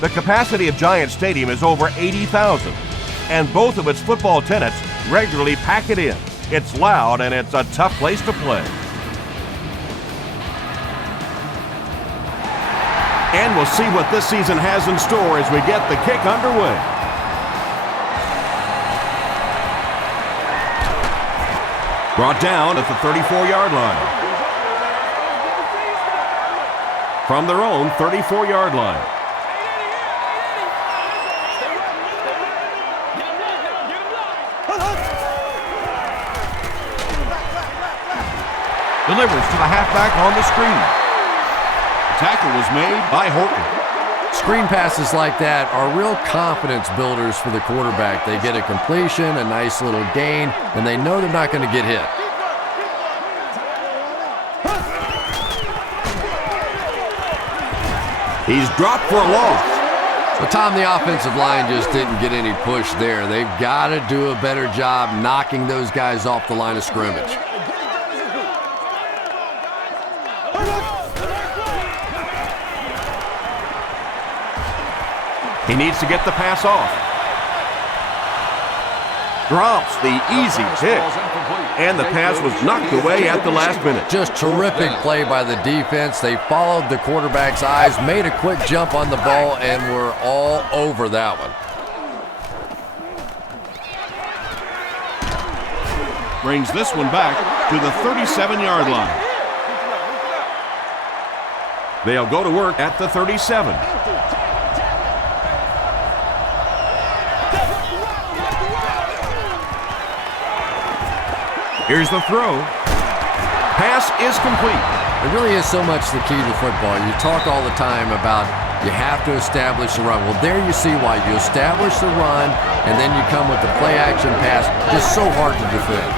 The capacity of Giant Stadium is over 80,000, and both of its football tenants regularly pack it in. It's loud and it's a tough place to play. And we'll see what this season has in store as we get the kick underway. Brought down at the 34-yard line. From their own 34-yard line. Delivers to the halfback on the screen. The tackle was made by Horton. Screen passes like that are real confidence builders for the quarterback. They get a completion, a nice little gain, and they know they're not going to get hit. He's dropped for a loss. But Tom, the offensive line just didn't get any push there. They've got to do a better job knocking those guys off the line of scrimmage. He needs to get the pass off. Drops the easy pick. And the pass was knocked away at the last minute. Just terrific play by the defense. They followed the quarterback's eyes, made a quick jump on the ball, and were all over that one. Brings this one back to the 37-yard line. They'll go to work at the 37. Here's the throw. Pass is complete. It really is so much the key to football. You talk all the time about you have to establish the run. Well, there you see why. You establish the run, and then you come with the play-action pass. Just so hard to defend.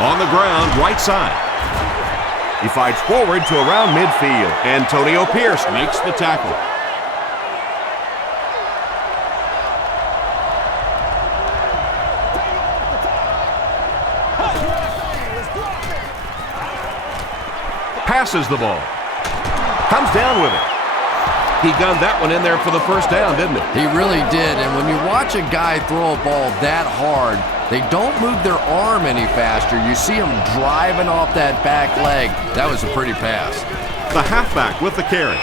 On the ground, right side. He fights forward to around midfield. Antonio Pierce makes the tackle. Passes the ball. Comes down with it. He gunned that one in there for the first down, didn't he? He really did. And when you watch a guy throw a ball that hard, they don't move their arm any faster. You see him driving off that back leg. That was a pretty pass. The halfback with the carry.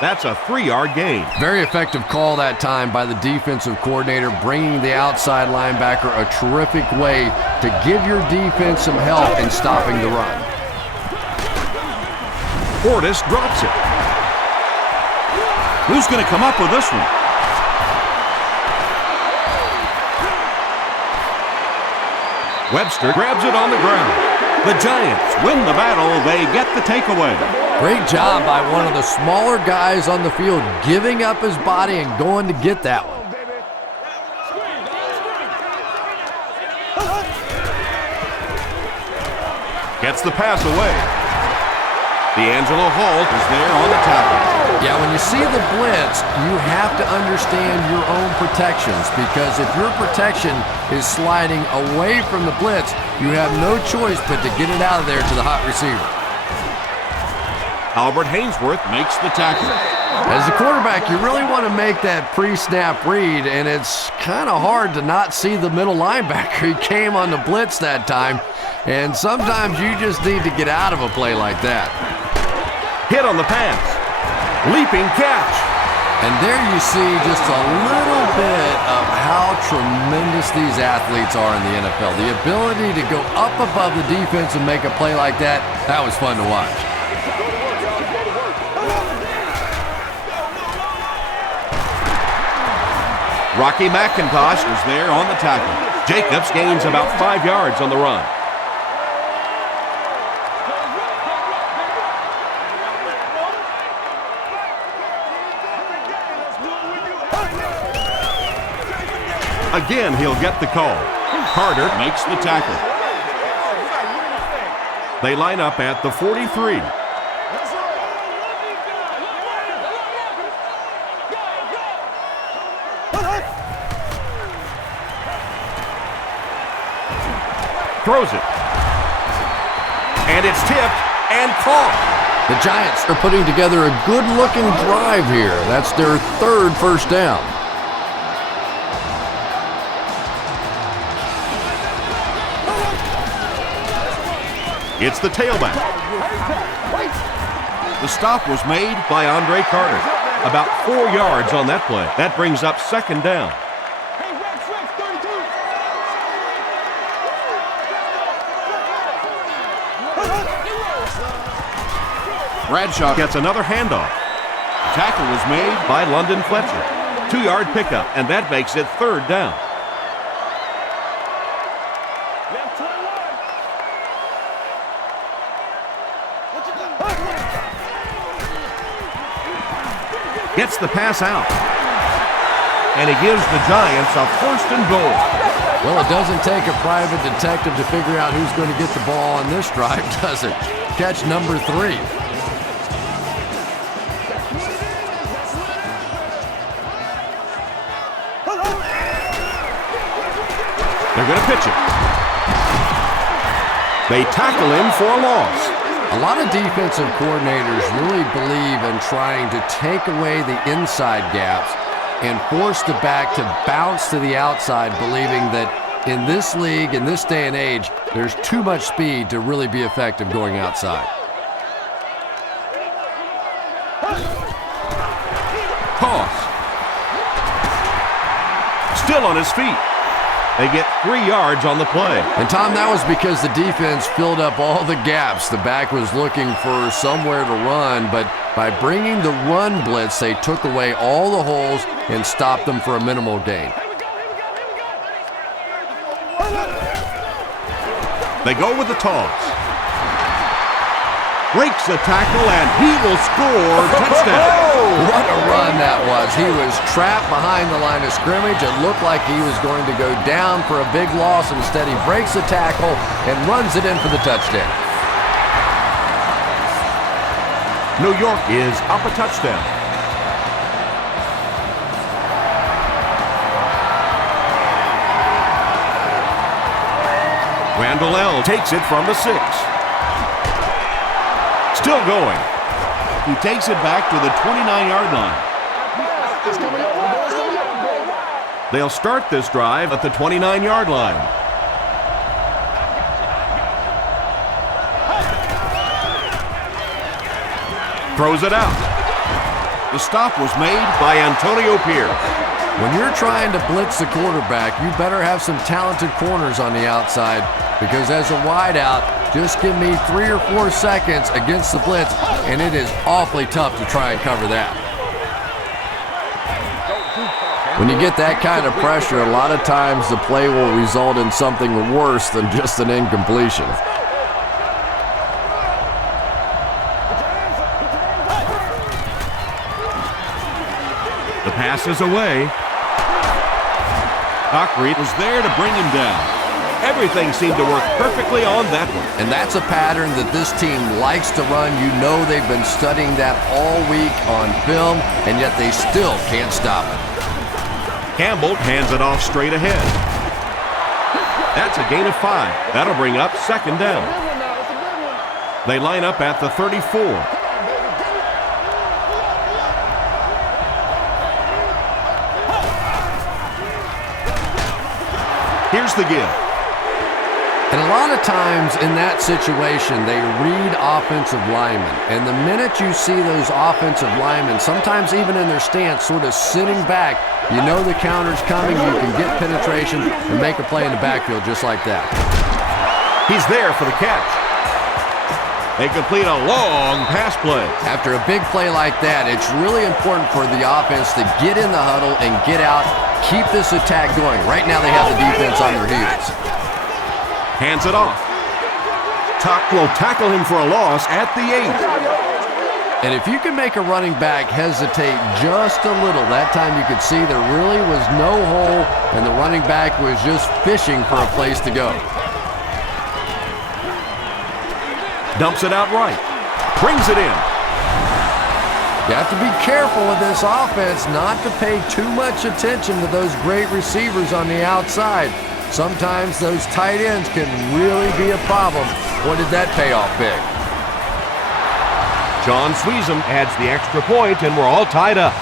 That's a 3-yard gain. Very effective call that time by the defensive coordinator, bringing the outside linebacker a terrific way to give your defense some help in stopping the run. Portis drops it. Who's going to come up with this one? Webster grabs it on the ground. The Giants win the battle. They get the takeaway. Great job by one of the smaller guys on the field, giving up his body and going to get that one. Gets the pass away. D'Angelo Hall is there on the tackle. Yeah, when you see the blitz, you have to understand your own protections, because if your protection is sliding away from the blitz, you have no choice but to get it out of there to the hot receiver. Albert Hainsworth makes the tackle. As a quarterback, you really want to make that pre-snap read, and it's kind of hard to not see the middle linebacker. He came on the blitz that time, and sometimes you just need to get out of a play like that. Hit on the pass. Leaping catch. And there you see just a little bit of how tremendous these athletes are in the NFL. The ability to go up above the defense and make a play like that, that was fun to watch. Rocky McIntosh is there on the tackle. Jacobs gains about 5 yards on the run. Again, he'll get the call. Carter makes the tackle. They line up at the 43. Throws it. And it's tipped and caught. The Giants are putting together a good-looking drive here. That's their third first down. It's the tailback. The stop was made by Andre Carter. About 4 yards on that play. That brings up second down. Bradshaw gets another handoff. Tackle was made by London Fletcher. 2-yard pickup, and that makes it third down. Gets the pass out. And he gives the Giants a first and goal. Well, it doesn't take a private detective to figure out who's going to get the ball on this drive, does it? Catch number 3. They're going to pitch it. They tackle him for a loss. A lot of defensive coordinators really believe in trying to take away the inside gaps and force the back to bounce to the outside, believing that in this league, in this day and age, there's too much speed to really be effective going outside. Toss. Still on his feet. They get 3 yards on the play. And Tom, that was because the defense filled up all the gaps. The back was looking for somewhere to run, but by bringing the run blitz, they took away all the holes and stopped them for a minimal gain. They go with the toss. Breaks a tackle, and he will score. Touchdown. What a run that was. He was trapped behind the line of scrimmage. It looked like he was going to go down for a big loss. Instead, he breaks the tackle and runs it in for the touchdown. New York is up a touchdown. Randall L. takes it from the 6. Still going. He takes it back to the 29-yard line. They'll start this drive at the 29-yard line. Throws it out. The stop was made by Antonio Pierce. When you're trying to blitz the quarterback, you better have some talented corners on the outside, because as a wideout, just give me 3 or 4 seconds against the blitz, and it is awfully tough to try and cover that. When you get that kind of pressure, a lot of times the play will result in something worse than just an incompletion. The pass is away. Dockery was there to bring him down. Everything seemed to work perfectly on that one. And that's a pattern that this team likes to run. You know they've been studying that all week on film, and yet they still can't stop it. Campbell hands it off straight ahead. That's a gain of 5. That'll bring up second down. They line up at the 34. Here's the give. And a lot of times in that situation, they read offensive linemen. And the minute you see those offensive linemen, sometimes even in their stance, sort of sitting back, you know the counter's coming, you can get penetration and make a play in the backfield just like that. He's there for the catch. They complete a long pass play. After a big play like that, it's really important for the offense to get in the huddle and get out, keep this attack going. Right now they have the defense on their heels. Hands it off. Tuck will tackle him for a loss at the 8. And if you can make a running back hesitate just a little, that time you could see there really was no hole and the running back was just fishing for a place to go. Dumps it out right. Brings it in. You have to be careful with this offense not to pay too much attention to those great receivers on the outside. Sometimes those tight ends can really be a problem. Boy, did that pay off big. Sean Sweezum adds the extra point, and we're all tied up.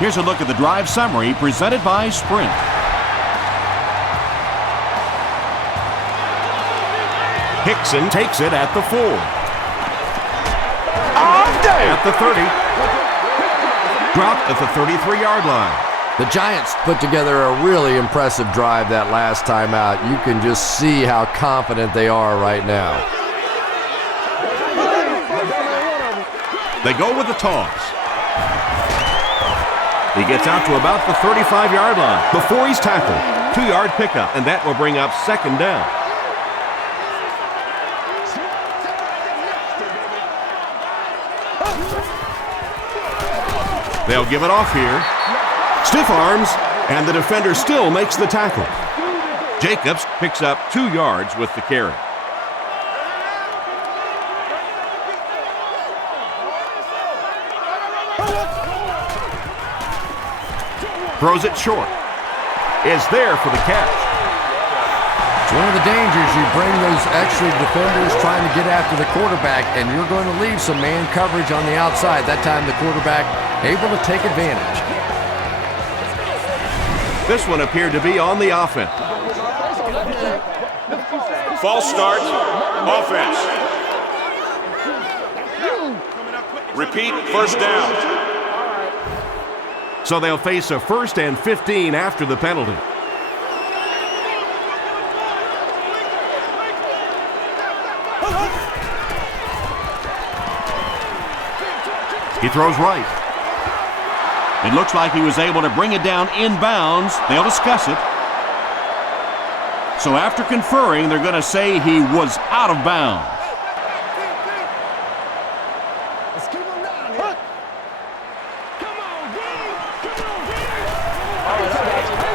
Here's a look at the drive summary presented by Sprint. Hickson takes it at the 4. At the 30. Dropped at the 33-yard line. The Giants put together a really impressive drive that last time out. You can just see how confident they are right now. They go with the toss. He gets out to about the 35-yard line before he's tackled. 2-yard pickup, and that will bring up second down. They'll give it off here. Stiff arms, and the defender still makes the tackle. Jacobs picks up 2 yards with the carry. Throws it short. Is there for the catch. It's one of the dangers. You bring those extra defenders trying to get after the quarterback, and you're going to leave some man coverage on the outside. That time the quarterback able to take advantage. This one appeared to be on the offense. False start, offense. Repeat, first down. So they'll face a 1st and 15 after the penalty. He throws right. It looks like he was able to bring it down inbounds. They'll discuss it. So after conferring, they're going to say he was out of bounds.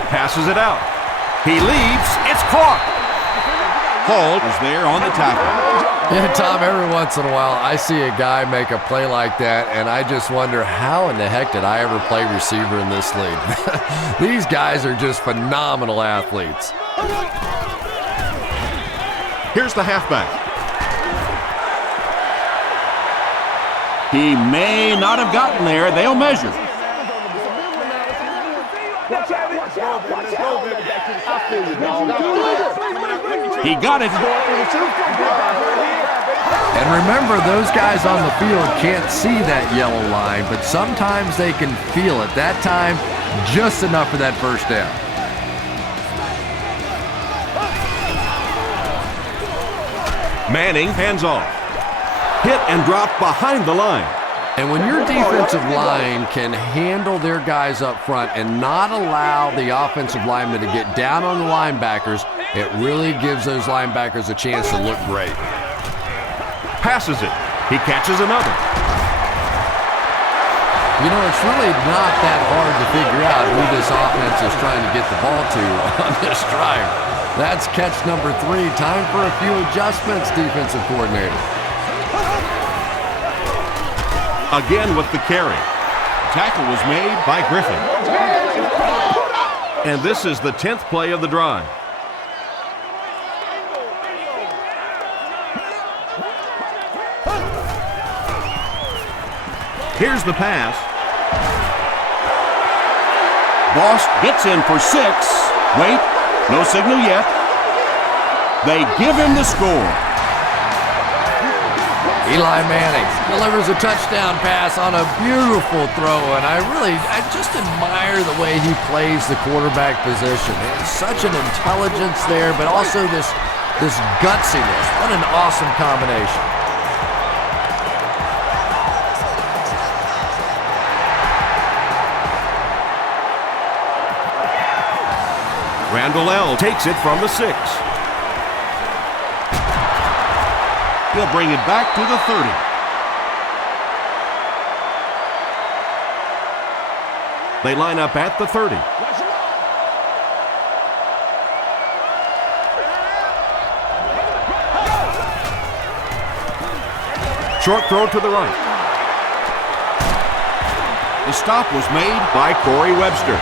Passes it out. He leaps. It's caught. Hall is there on the tackle. Yeah, Tom, every once in a while I see a guy make a play like that, and I just wonder how in the heck did I ever play receiver in this league? These guys are just phenomenal athletes. Here's the halfback. He may not have gotten there. They'll measure. He got it. And remember, those guys on the field can't see that yellow line, but sometimes they can feel it. That time, just enough for that first down. Manning hands off. Hit and drop behind the line. And when your defensive line can handle their guys up front and not allow the offensive linemen to get down on the linebackers, it really gives those linebackers a chance to look great. Passes it. He catches another. You know, it's really not that hard to figure out who this offense is trying to get the ball to on this drive. That's catch number 3. Time for a few adjustments, defensive coordinator. Again with the carry. Tackle was made by Griffin. And this is the 10th play of the drive. Here's the pass. Boss gets in for 6. Wait, no signal yet. They give him the score. Eli Manning delivers a touchdown pass on a beautiful throw, and I just admire the way he plays the quarterback position. There's such an intelligence there, but also this gutsiness. What an awesome combination. Randall L. takes it from the 6. He'll bring it back to the 30. They line up at the 30. Short throw to the right. The stop was made by Corey Webster.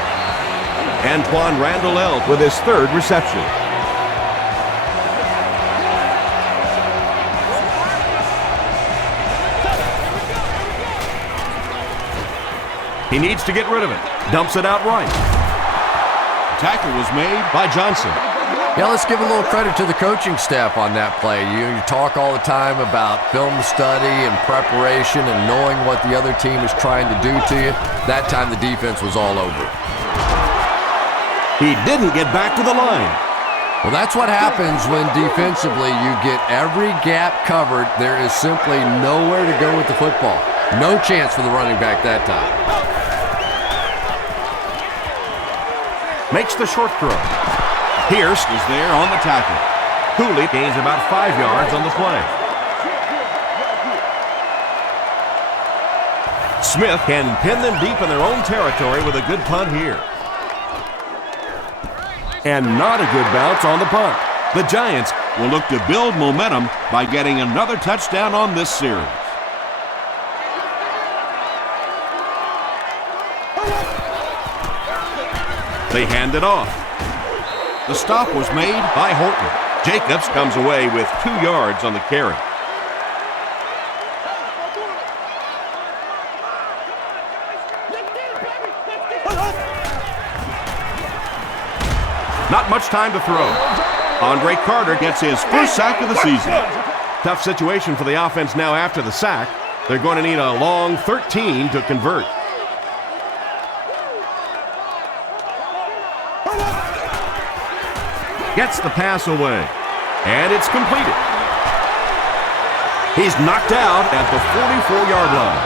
Antoine Randall L. with his 3rd reception. He needs to get rid of it. Dumps it out right. Tackle was made by Johnson. Yeah, let's give a little credit to the coaching staff on that play. You talk all the time about film study and preparation and knowing what the other team is trying to do to you. That time the defense was all over. He didn't get back to the line. Well, that's what happens when defensively you get every gap covered. There is simply nowhere to go with the football. No chance for the running back that time. Makes the short throw. Pierce is there on the tackle. Cooley gains about 5 yards on the play. Smith can pin them deep in their own territory with a good punt here. And not a good bounce on the punt. The Giants will look to build momentum by getting another touchdown on this series. They hand it off. The stop was made by Horton. Jacobs comes away with 2 yards on the carry. Not much time to throw. Andre Carter gets his first sack of the season. Tough situation for the offense now after the sack. They're going to need a long 13 to convert. Gets the pass away, and it's completed. He's knocked out at the 44-yard line.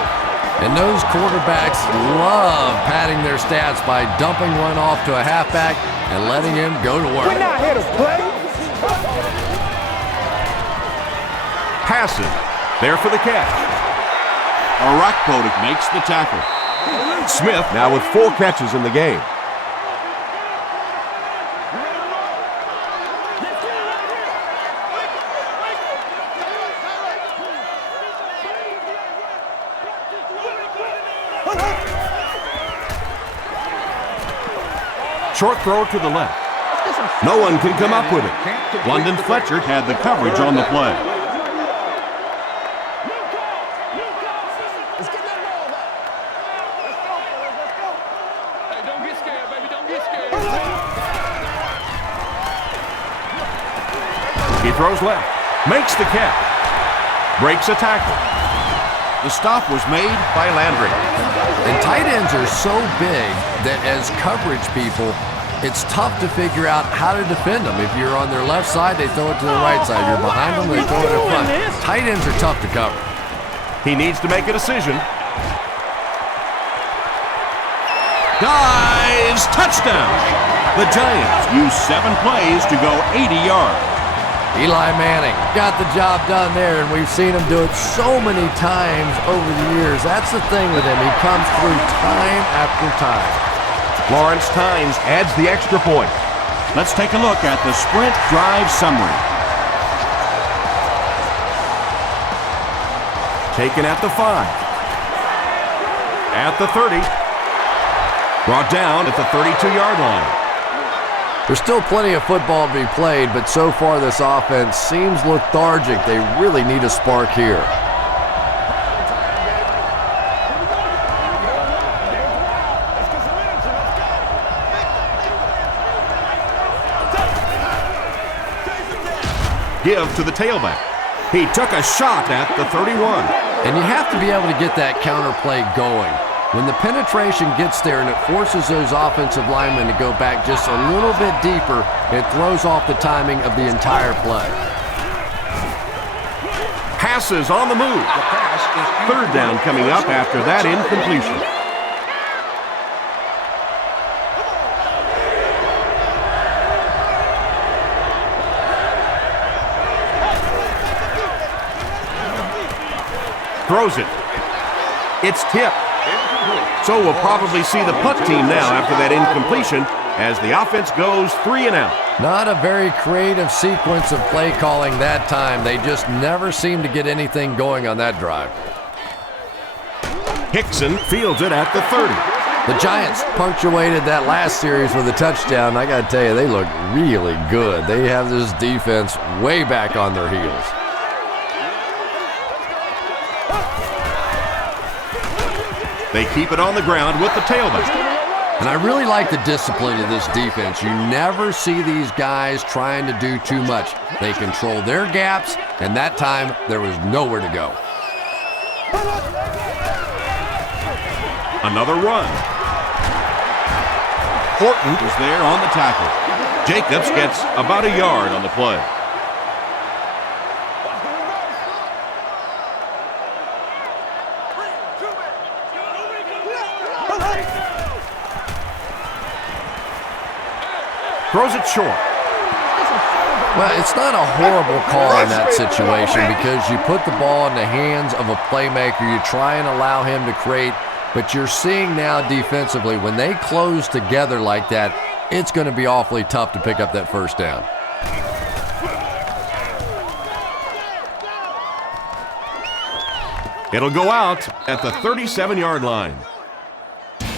And those quarterbacks love padding their stats by dumping one off to a halfback and letting him go to work. We're not here to play. Passes. There for the catch. Arakpotic makes the tackle. Smith now with 4 catches in the game. Short throw to the left. No one can come up with it. London Fletcher had the coverage on the play. He throws left. Makes the catch. Breaks a tackle. The stop was made by Landry. And tight ends are so big that as coverage people, it's tough to figure out how to defend them. If you're on their left side, they throw it to the right side. You're behind them, they throw it in front. Tight ends are tough to cover. He needs to make a decision. Dives, touchdown! The Giants use 7 plays to go 80 yards. Eli Manning got the job done there, and we've seen him do it so many times over the years. That's the thing with him. He comes through time after time. Lawrence Tynes adds the extra point. Let's take a look at the sprint drive summary. Taken at the 5. At the 30. Brought down at the 32-yard line. There's still plenty of football to be played, but so far this offense seems lethargic. They really need a spark here. Give to the tailback. He took a shot at the 31. And you have to be able to get that counter play going. When the penetration gets there and it forces those offensive linemen to go back just a little bit deeper, it throws off the timing of the entire play. Passes on the move. 3rd down coming up after that incompletion. Throws it. It's tipped. So we'll probably see the punt team now after that incompletion as the offense goes 3 and out. Not a very creative sequence of play calling that time. They just never seem to get anything going on that drive. Hickson fields it at the 30. The Giants punctuated that last series with a touchdown. I got to tell you, they look really good. They have this defense way back on their heels. They keep it on the ground with the tailback. And I really like the discipline of this defense. You never see these guys trying to do too much. They control their gaps, and that time there was nowhere to go. Another run. Horton is there on the tackle. Jacobs gets about a yard on the play. Throws it short. Well, it's not a horrible call in that situation because you put the ball in the hands of a playmaker. You try and allow him to create, but you're seeing now defensively, when they close together like that, it's going to be awfully tough to pick up that first down. It'll go out at the 37-yard line.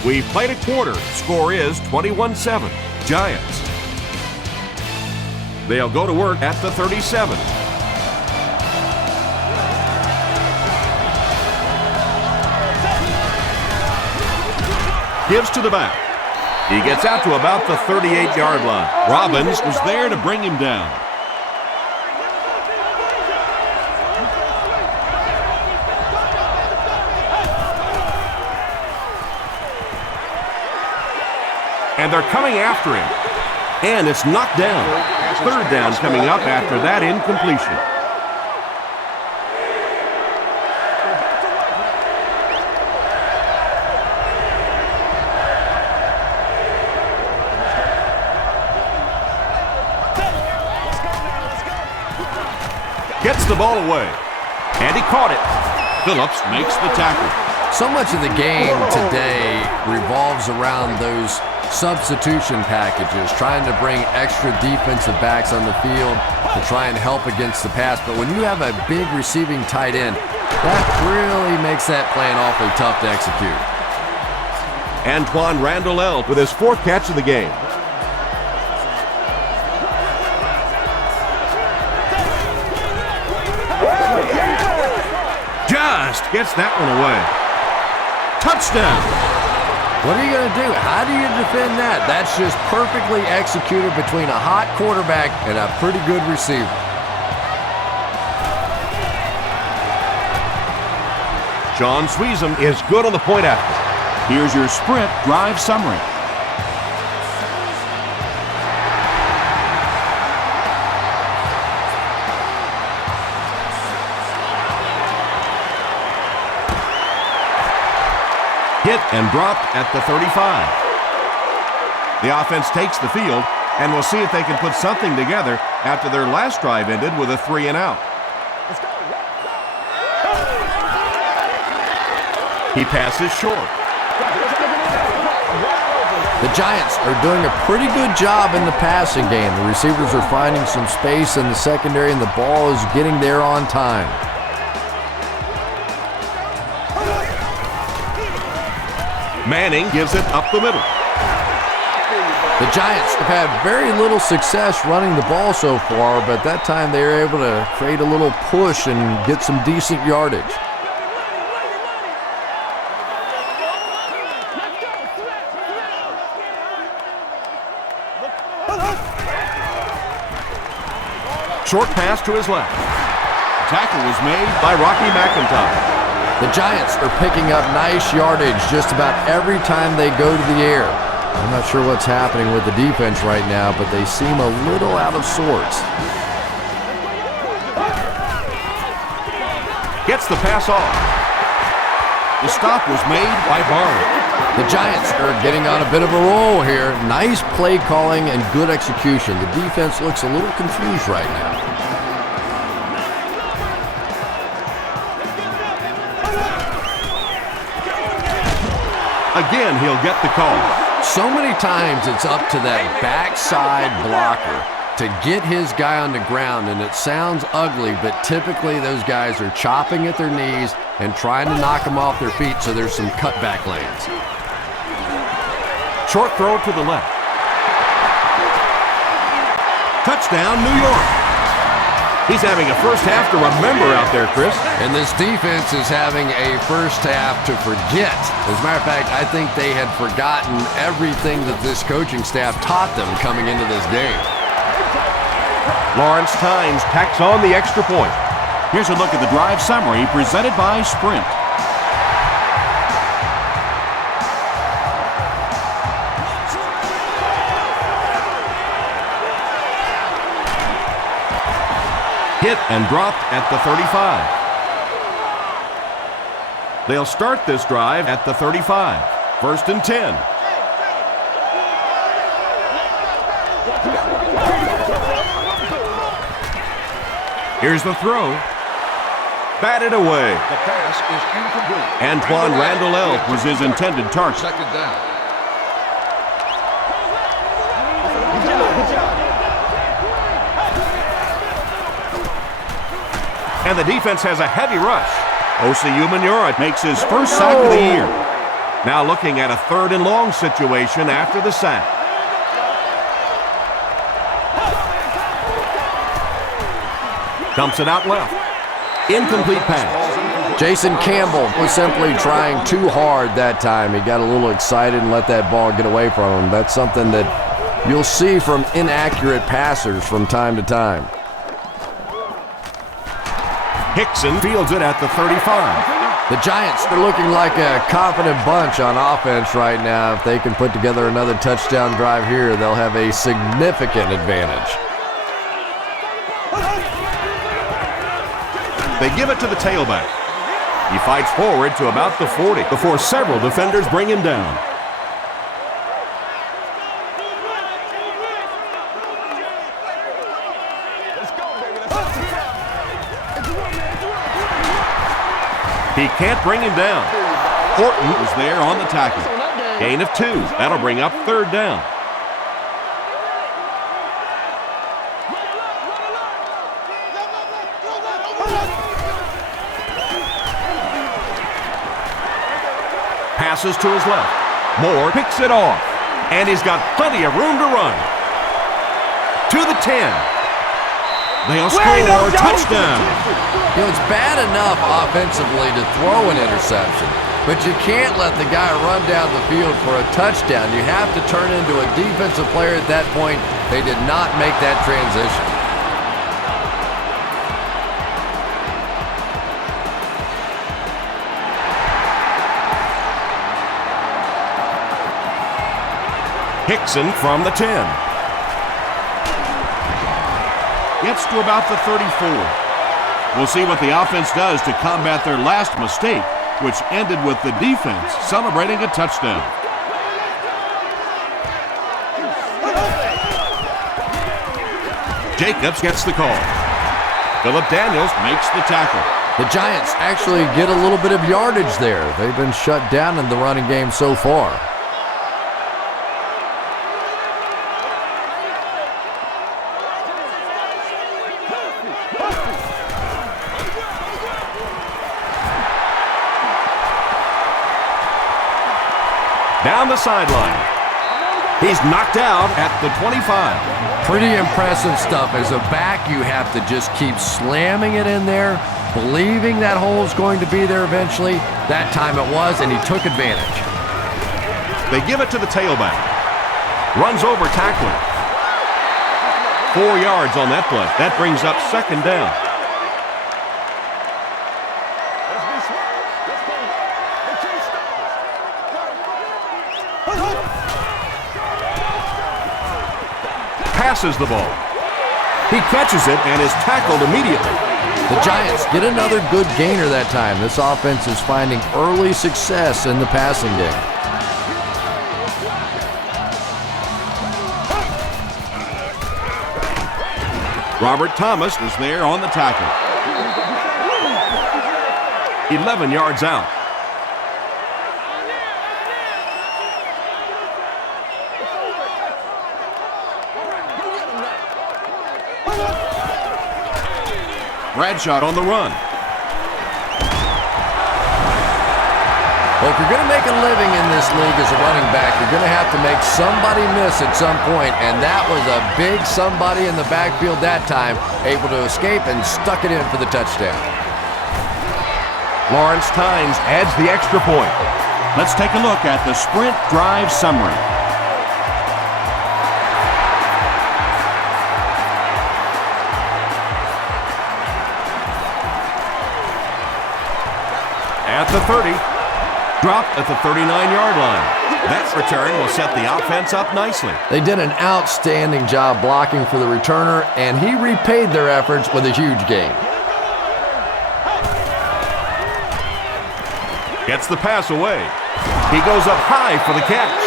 We played a quarter. Score is 21-7. Giants. They'll go to work at the 37. Gives to the back. He gets out to about the 38-yard line. Robbins was there to bring him down. And they're coming after him. And it's knocked down. Third down coming up after that incompletion. Gets the ball away. And he caught it. Phillips makes the tackle. So much of the game today revolves around those substitution packages, trying to bring extra defensive backs on the field to try and help against the pass. But when you have a big receiving tight end, that really makes that plan awfully tough to execute. Antoine Randall with his fourth catch of the game. Just gets that one away. Touchdown! What are you going to do? How do you defend that? That's just perfectly executed between a hot quarterback and a pretty good receiver. John Sweezum is good on the point after. Here's your sprint drive summary. Hit and dropped at the 35. The offense takes the field, and we'll see if they can put something together after their last drive ended with a 3-and-out. He passes short. The Giants are doing a pretty good job in the passing game. The receivers are finding some space in the secondary, and the ball is getting there on time. Manning gives it up the middle. The Giants have had very little success running the ball so far, but that time they were able to create a little push and get some decent yardage. Short pass to his left. Tackle was made by Rocky McIntyre. The Giants are picking up nice yardage just about every time they go to the air. I'm not sure what's happening with the defense right now, but they seem a little out of sorts. Gets the pass off. The stop was made by Barlow. The Giants are getting on a bit of a roll here. Nice play calling and good execution. The defense looks a little confused right now. Again, he'll get the call. So many times it's up to that backside blocker to get his guy on the ground, and it sounds ugly, but typically those guys are chopping at their knees and trying to knock them off their feet, so there's some cutback lanes. Short throw to the left. Touchdown, New York. He's having a first half to remember out there, Chris. And this defense is having a first half to forget. As a matter of fact, I think they had forgotten everything that this coaching staff taught them coming into this game. Lawrence Tynes tacks on the extra point. Here's a look at the drive summary presented by Sprint. Hit and dropped at the 35. They'll start this drive at the 35. 1st and 10. Here's the throw. Batted away. The pass is incomplete. Antoine Randall Elk was his intended target. Second down. And the defense has a heavy rush. O.C. Umenyiora makes his first sack of the year. Now looking at a 3rd and long situation after the sack. Dumps it out left. Incomplete pass. Jason Campbell was simply trying too hard that time. He got a little excited and let that ball get away from him. That's something that you'll see from inaccurate passers from time to time. Hickson fields it at the 35. The Giants are looking like a confident bunch on offense right now. If they can put together another touchdown drive here, they'll have a significant advantage. They give it to the tailback. He fights forward to about the 40 before several defenders bring him down. He can't bring him down. Horton is there on the tackle. Gain of 2. That'll bring up 3rd down. Passes to his left. Moore picks it off. And he's got plenty of room to run. To the 10. They'll score. Touchdown. You know, it's bad enough offensively to throw an interception, but you can't let the guy run down the field for a touchdown. You have to turn into a defensive player at that point. They did not make that transition. Hickson from the 10. Gets to about the 34. We'll see what the offense does to combat their last mistake, which ended with the defense celebrating a touchdown. Jacobs gets the call. Phillip Daniels makes the tackle. The Giants actually get a little bit of yardage there. They've been shut down in the running game so far. Down the sideline. He's knocked out at the 25. Pretty impressive stuff. As a back, you have to just keep slamming it in there, believing that hole's going to be there eventually. That time it was, and he took advantage. They give it to the tailback. Runs over tackler. 4 yards on that play. That brings up 2nd down. Passes the ball. He catches it and is tackled immediately. The Giants get another good gainer that time. This offense is finding early success in the passing game. Robert Thomas was there on the tackle. 11 yards out. Bradshaw on the run. Well, if you're going to make a living in this league as a running back, you're going to have to make somebody miss at some point, and that was a big somebody in the backfield that time, able to escape and stuck it in for the touchdown. Lawrence Tynes adds the extra point. Let's take a look at the sprint drive summary. At the 30, dropped at the 39-yard line. That return will set the offense up nicely. They did an outstanding job blocking for the returner, and he repaid their efforts with a huge gain. Gets the pass away. He goes up high for the catch.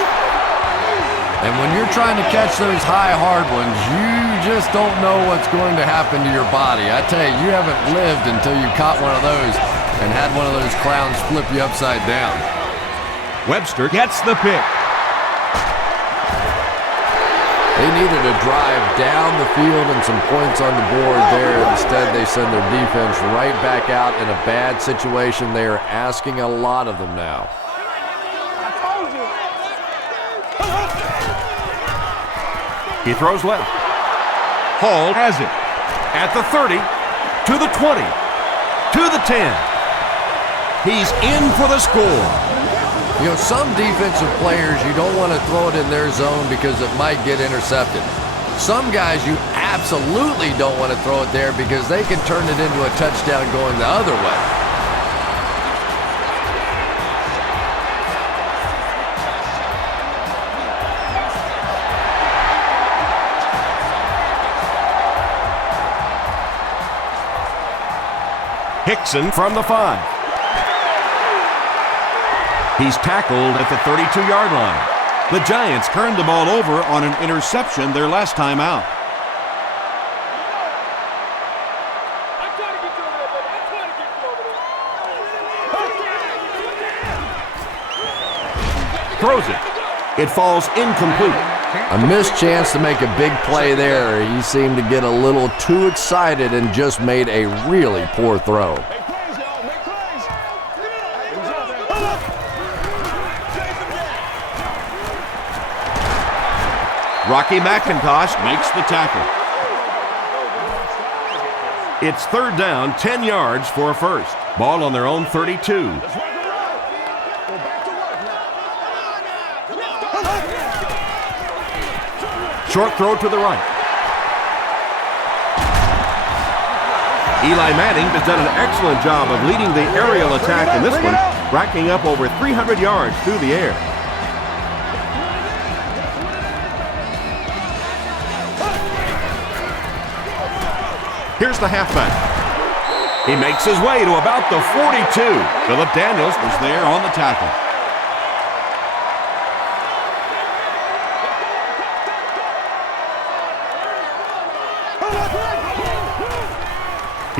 And when you're trying to catch those high, hard ones, you just don't know what's going to happen to your body. I tell you, you haven't lived until you caught one of those and had one of those clowns flip you upside down. Webster gets the pick. They needed a drive down the field and some points on the board there. Instead, they send their defense right back out in a bad situation. They are asking a lot of them now. He throws left. Hall has it. At the 30, to the 20, to the 10. He's in for the score. You know, some defensive players, you don't want to throw it in their zone because it might get intercepted. Some guys, you absolutely don't want to throw it there because they can turn it into a touchdown going the other way. Hickson from the 5. He's tackled at the 32-yard line. The Giants turned the ball over on an interception their last time out. Throws it. It falls incomplete. A missed chance to make a big play there. He seemed to get a little too excited and just made a really poor throw. Rocky McIntosh Makes the tackle. It's third down, 10 yards for a first. Ball on their own 32. Short throw to the right. Eli Manning has done an excellent job of leading the aerial attack in this one, racking up over 300 yards through the air. Here's the halfback. He makes his way to about the 42. Philip Daniels Was there on the tackle.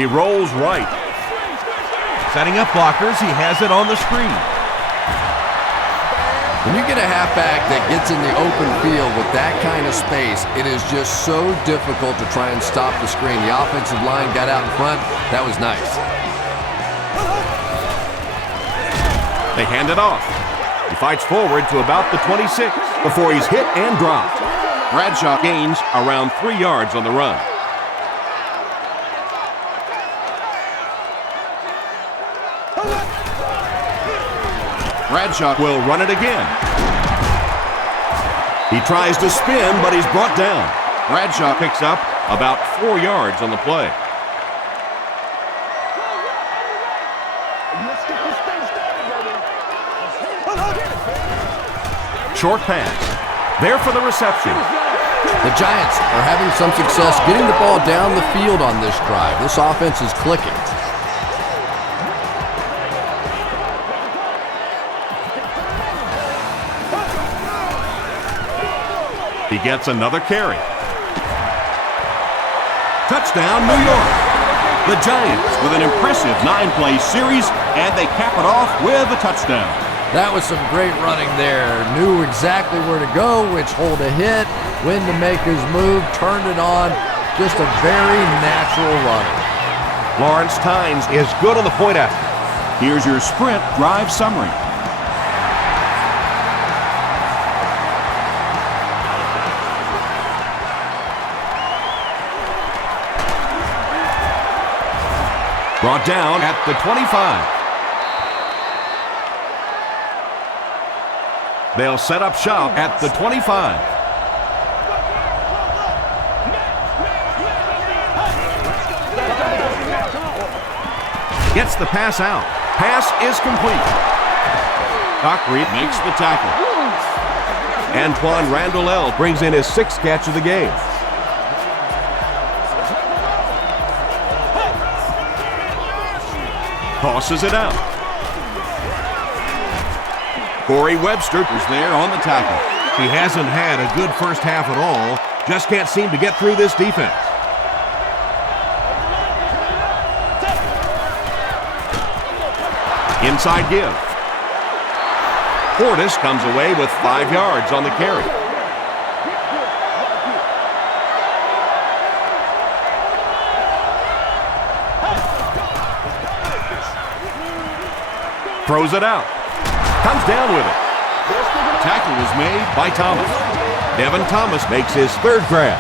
He rolls right. Setting up blockers, he has it on the screen. When you get a halfback that gets in the open field with that kind of space, it is just so difficult to try and stop the screen. The offensive line got out in front. That was nice. They hand it off. He fights forward to about the 26 before he's hit and dropped. Bradshaw gains around 3 yards on the run. Bradshaw Will run it again. He tries to spin, but he's brought down. Bradshaw picks up about 4 yards on the play. Short pass. There for the reception. The Giants are having some success getting the ball down the field on this drive. This offense is clicking. He gets another carry. Touchdown, New York. The Giants with an impressive 9-play series, and they cap it off with a touchdown. That was some great running there. Knew exactly where to go, which hole to hit, when to make his move, turned it on. Just a very natural runner. Lawrence Tynes is good on the point after. Here's your sprint drive summary. Brought down at the 25. They'll set up shop at the 25. Gets the pass out. Pass is complete. Dockery makes the tackle. Antoine Randall brings in his 6th catch of the game. Tosses it out. Corey Webster is there on the tackle. He hasn't had a good first half at all. Just can't seem to get through this defense. Inside give. Portis comes away with 5 yards on the carry. Throws it out. Comes down with it. Tackle was made by Thomas. Devin Thomas makes his 3rd grab.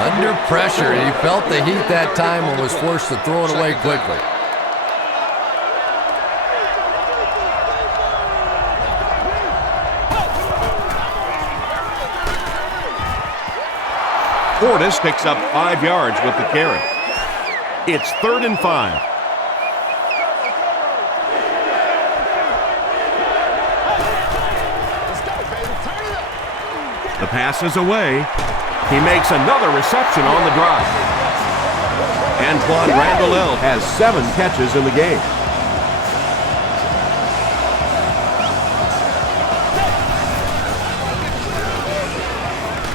Under pressure, he felt the heat that time and was forced to throw it away quickly. Portis picks up 5 yards with the carry. It's 3rd and 5. The pass is away. He makes another reception on the drive. Antoine Randall has 7 catches in the game.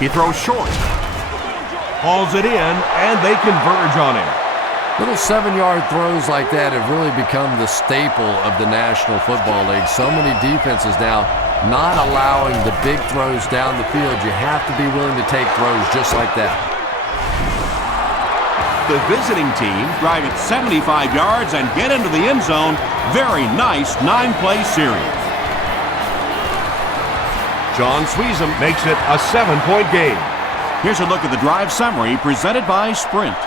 He throws short. Hauls it in, and they converge on him. Little 7-yard throws like that have really become the staple of the National Football League. So many defenses now not allowing the big throws down the field. You have to be willing to take throws just like that. The visiting team drive it 75 yards and get into the end zone. Very nice 9-play series. John Sweezum makes it a 7-point game. Here's a look at the drive summary presented by Sprint.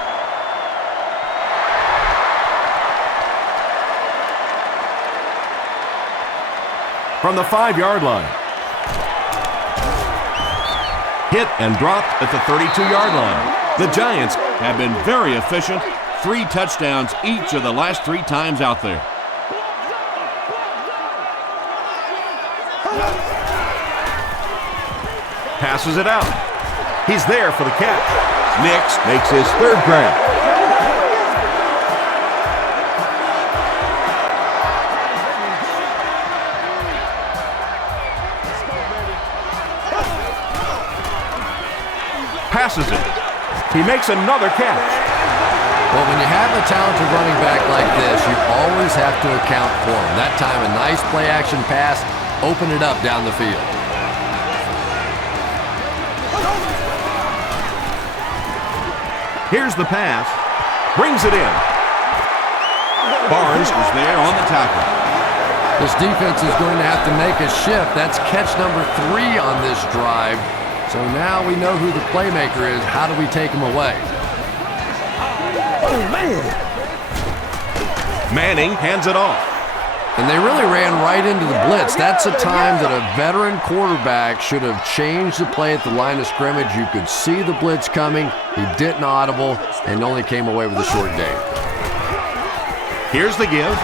From the 5-yard line. Hit and dropped at the 32-yard line. The Giants Have been very efficient. 3 touchdowns each of the last 3 times out there. passes it out. He's there for the catch. Nix makes his 3rd grab. Passes it. He makes another catch. Well, when you have a talented running back like this, you always have to account for him. That time, a nice play-action pass, open it up down the field. Here's the pass. Brings it in. Barnes was there on the tackle. This defense is going to have to make a shift. That's catch number 3 on this drive. So now we know who the playmaker is. How do we take him away? Oh, man. Manning hands it off. And they really ran right into the blitz. That's a time that a veteran quarterback should have changed the play at the line of scrimmage. You could see the blitz coming. He didn't audible and only came away with a short gain. Here's the give.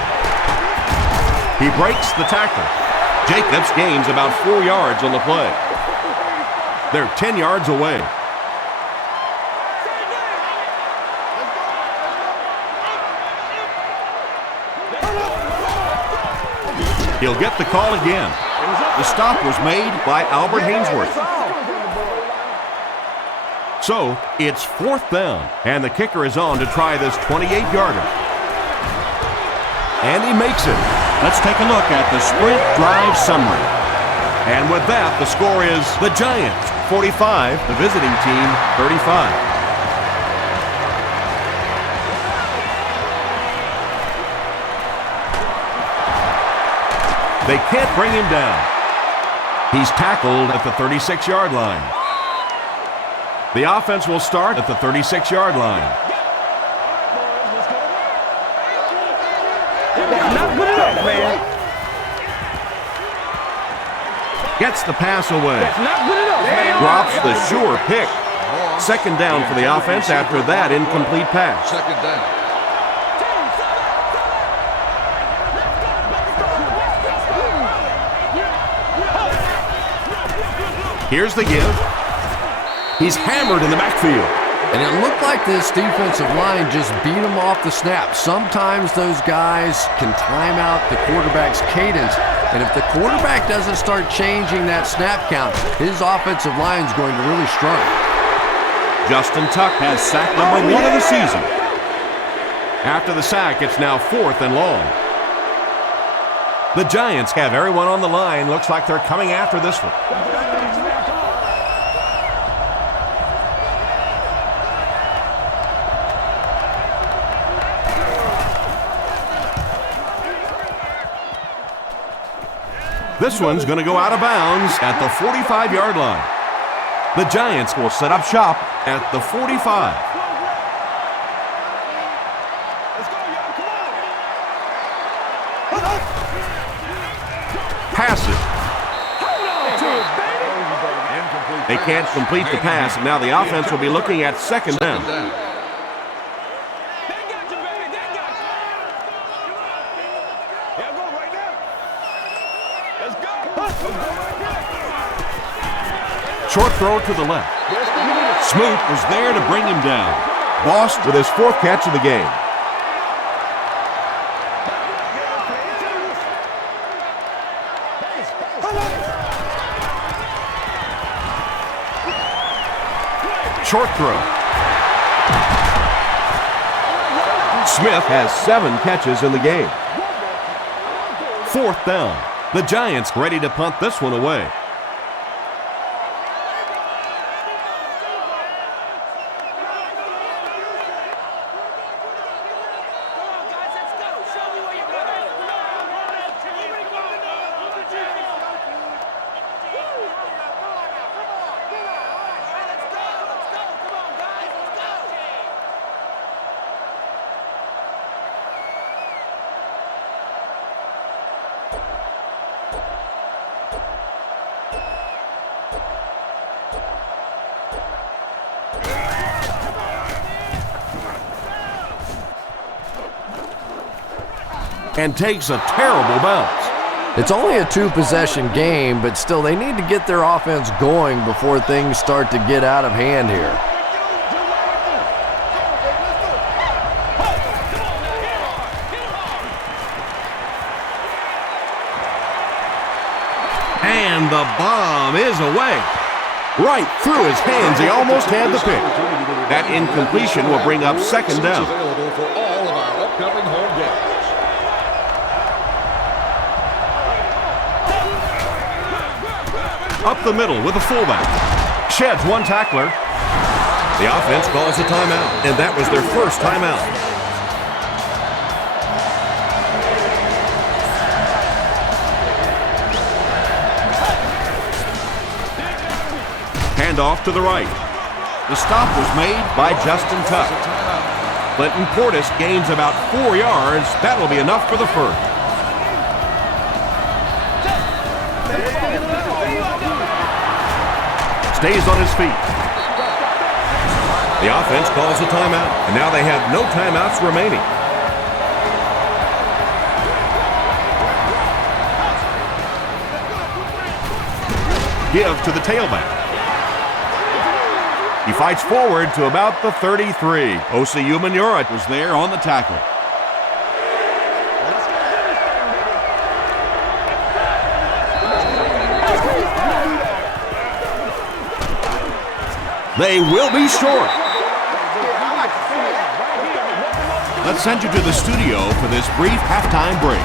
He breaks the tackle. Jacobs gains about 4 yards on the play. They're 10 yards away. He'll get the call again. The stop was made by Albert Hainsworth. So it's 4th down, and the kicker is on to try this 28-yarder. And he makes it. Let's take a look at the sprint drive summary. And with that, the score is the Giants 45, the visiting team 35. They can't bring him down. He's tackled at the 36-yard line. The offense will start at the 36-yard line. That's not good enough, man. Gets the pass away. That's not good enough, man. Drops the sure pick. Second down for the offense after that incomplete pass. Second down. Here's the give. He's hammered in the backfield. And it looked like this defensive line just beat him off the snap. Sometimes those guys can time out the quarterback's cadence. And if the quarterback doesn't start changing that snap count, his offensive line's going to really struggle. Justin Tuck has sack number 1 of the season. After the sack, it's now 4th and long. The Giants have everyone on the line. Looks like they're coming after this one. This one's going to go out of bounds at the 45-yard line. The Giants will set up shop at the 45. Pass it. They can't complete the pass, and now the offense will be looking at second down. Short throw to the left. Smoot was there to bring him down. Boss with his 4th catch of the game. Short throw. Smith has 7 catches in the game. 4th down. The Giants ready to punt this one away. And takes a terrible bounce. It's only a 2-possession game, but still they need to get their offense going before things start to get out of hand here. And the bomb is away. Right through his hands. He almost had the pick. That incompletion will bring up second down. Available for all of our upcoming home games. Up the middle with the fullback. Sheds one tackler. The offense calls a timeout, and that was their first timeout. Handoff to the right. The stop was made by Justin Tuck. Clinton Portis gains about 4 yards. That will be enough for the first. Stays on his feet. The offense calls a timeout, and now they have no timeouts remaining. Give to the tailback. He fights forward to about the 33. Osi Umenyiora was there on the tackle. They will be short. Let's send you to the studio for this brief halftime break.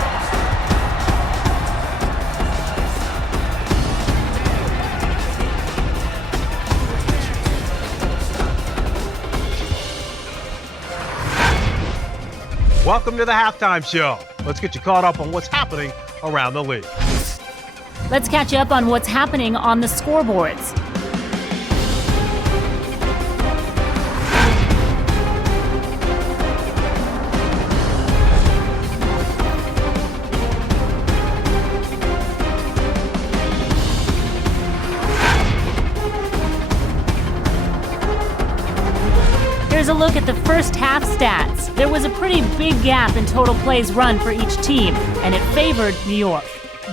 Welcome to the halftime show. Let's get you caught up on what's happening around the league. Let's catch up on what's happening on the scoreboards. Here's a look at the first half stats. There was a pretty big gap in total plays run for each team, and it favored New York.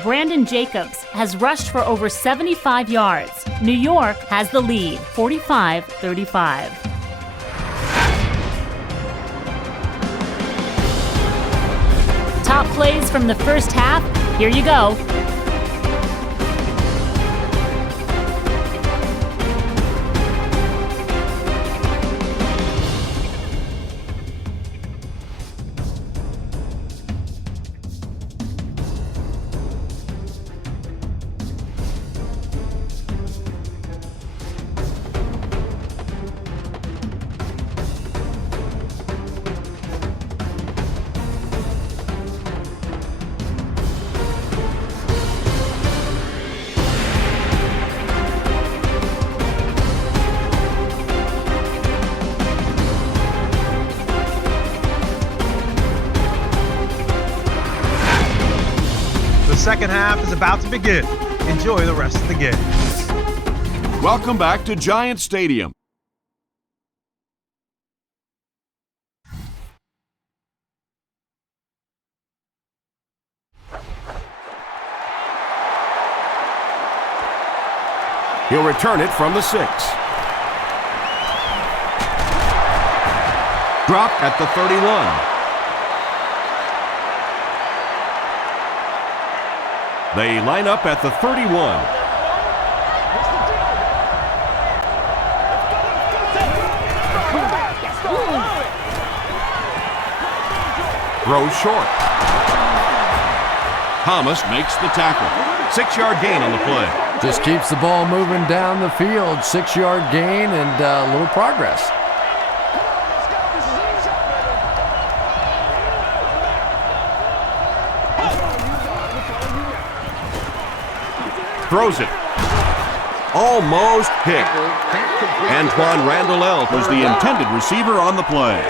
Brandon Jacobs has rushed for over 75 yards. New York has the lead, 45-35. Top plays from the first half, here you go. The second half is about to begin. Enjoy the rest of the game. Welcome back to Giant Stadium. He'll return it from the 6. Dropped at the 31. They line up at the 31. Throws short. Thomas makes the tackle. 6-yard gain on the play. Just keeps the ball moving down the field. 6-yard gain and a little progress. Throws it. Almost hit. Antoine Randall was the intended receiver on the play.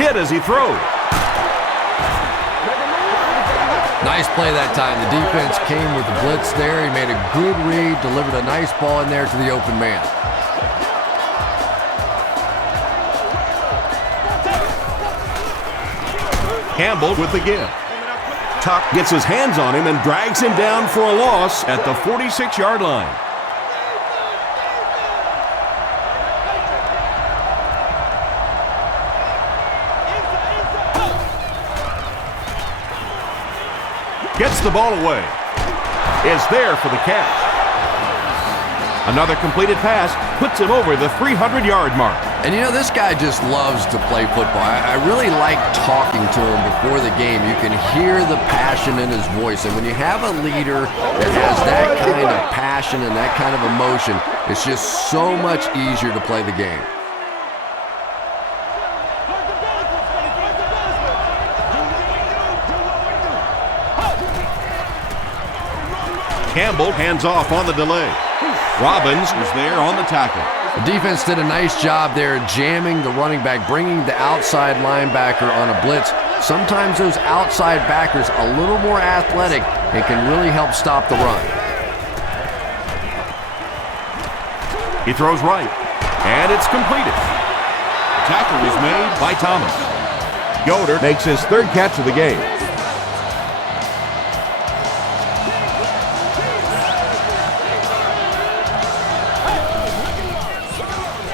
Hit as he throws. Nice play that time. The defense came with the blitz there. He made a good read, delivered a nice ball in there to the open man. Campbell with the give. Tuck gets his hands on him and drags him down for a loss at the 46-yard line. Gets the ball away. Is there for the catch. Another completed pass puts him over the 300-yard mark. And you know, this guy just loves to play football. I really like talking to him before the game. You can hear the passion in his voice. And when you have a leader that has that kind of passion and that kind of emotion, it's just so much easier to play the game. Campbell hands off on the delay. Robbins was there on the tackle. The defense did a nice job there jamming the running back, bringing the outside linebacker on a blitz. Sometimes those outside backers a little more athletic and can really help stop the run. He throws right, and it's completed. The tackle was made by Thomas. Yoder makes his third catch of the game.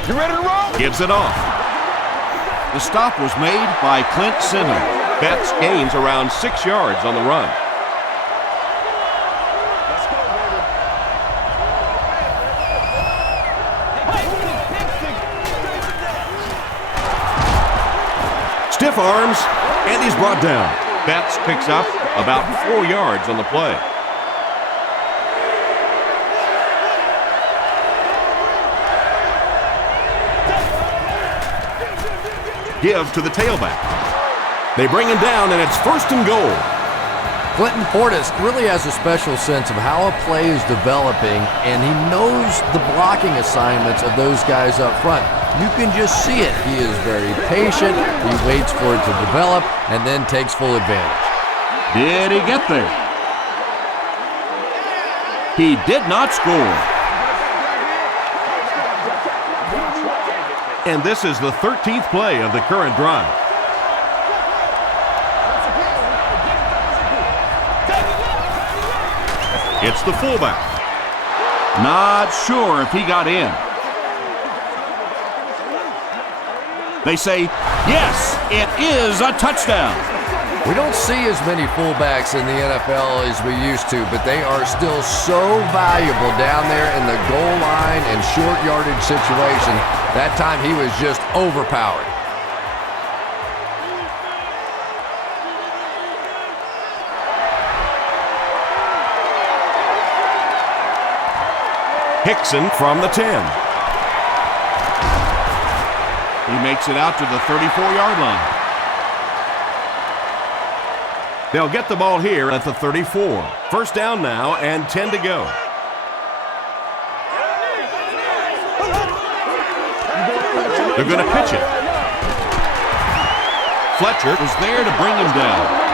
You ready to roll? Gives it off. The stop was made by Clint Simmons. Betts gains around 6 yards on the run. Stiff arms, and he's brought down. Betts picks up about 4 yards on the play. give to the tailback. They bring him down, and it's 1st and goal. Clinton Portis really has a special sense of how a play is developing, and he knows the blocking assignments of those guys up front. You can just see it. He is very patient. He waits for it to develop and then takes full advantage. Did he get there? He did not score. And this is the 13th play of the current drive. It's the fullback. Not sure if he got in. They say, yes, it is a touchdown. We don't see as many fullbacks in the NFL as we used to, but they are still so valuable down there in the goal line and short yardage situation. That time he was just overpowered. Hickson from the 10. He makes it out to the 34-yard line. They'll get the ball here at the 34. 1st down now and 10 to go. They're going to pitch it. Fletcher was there to bring him down.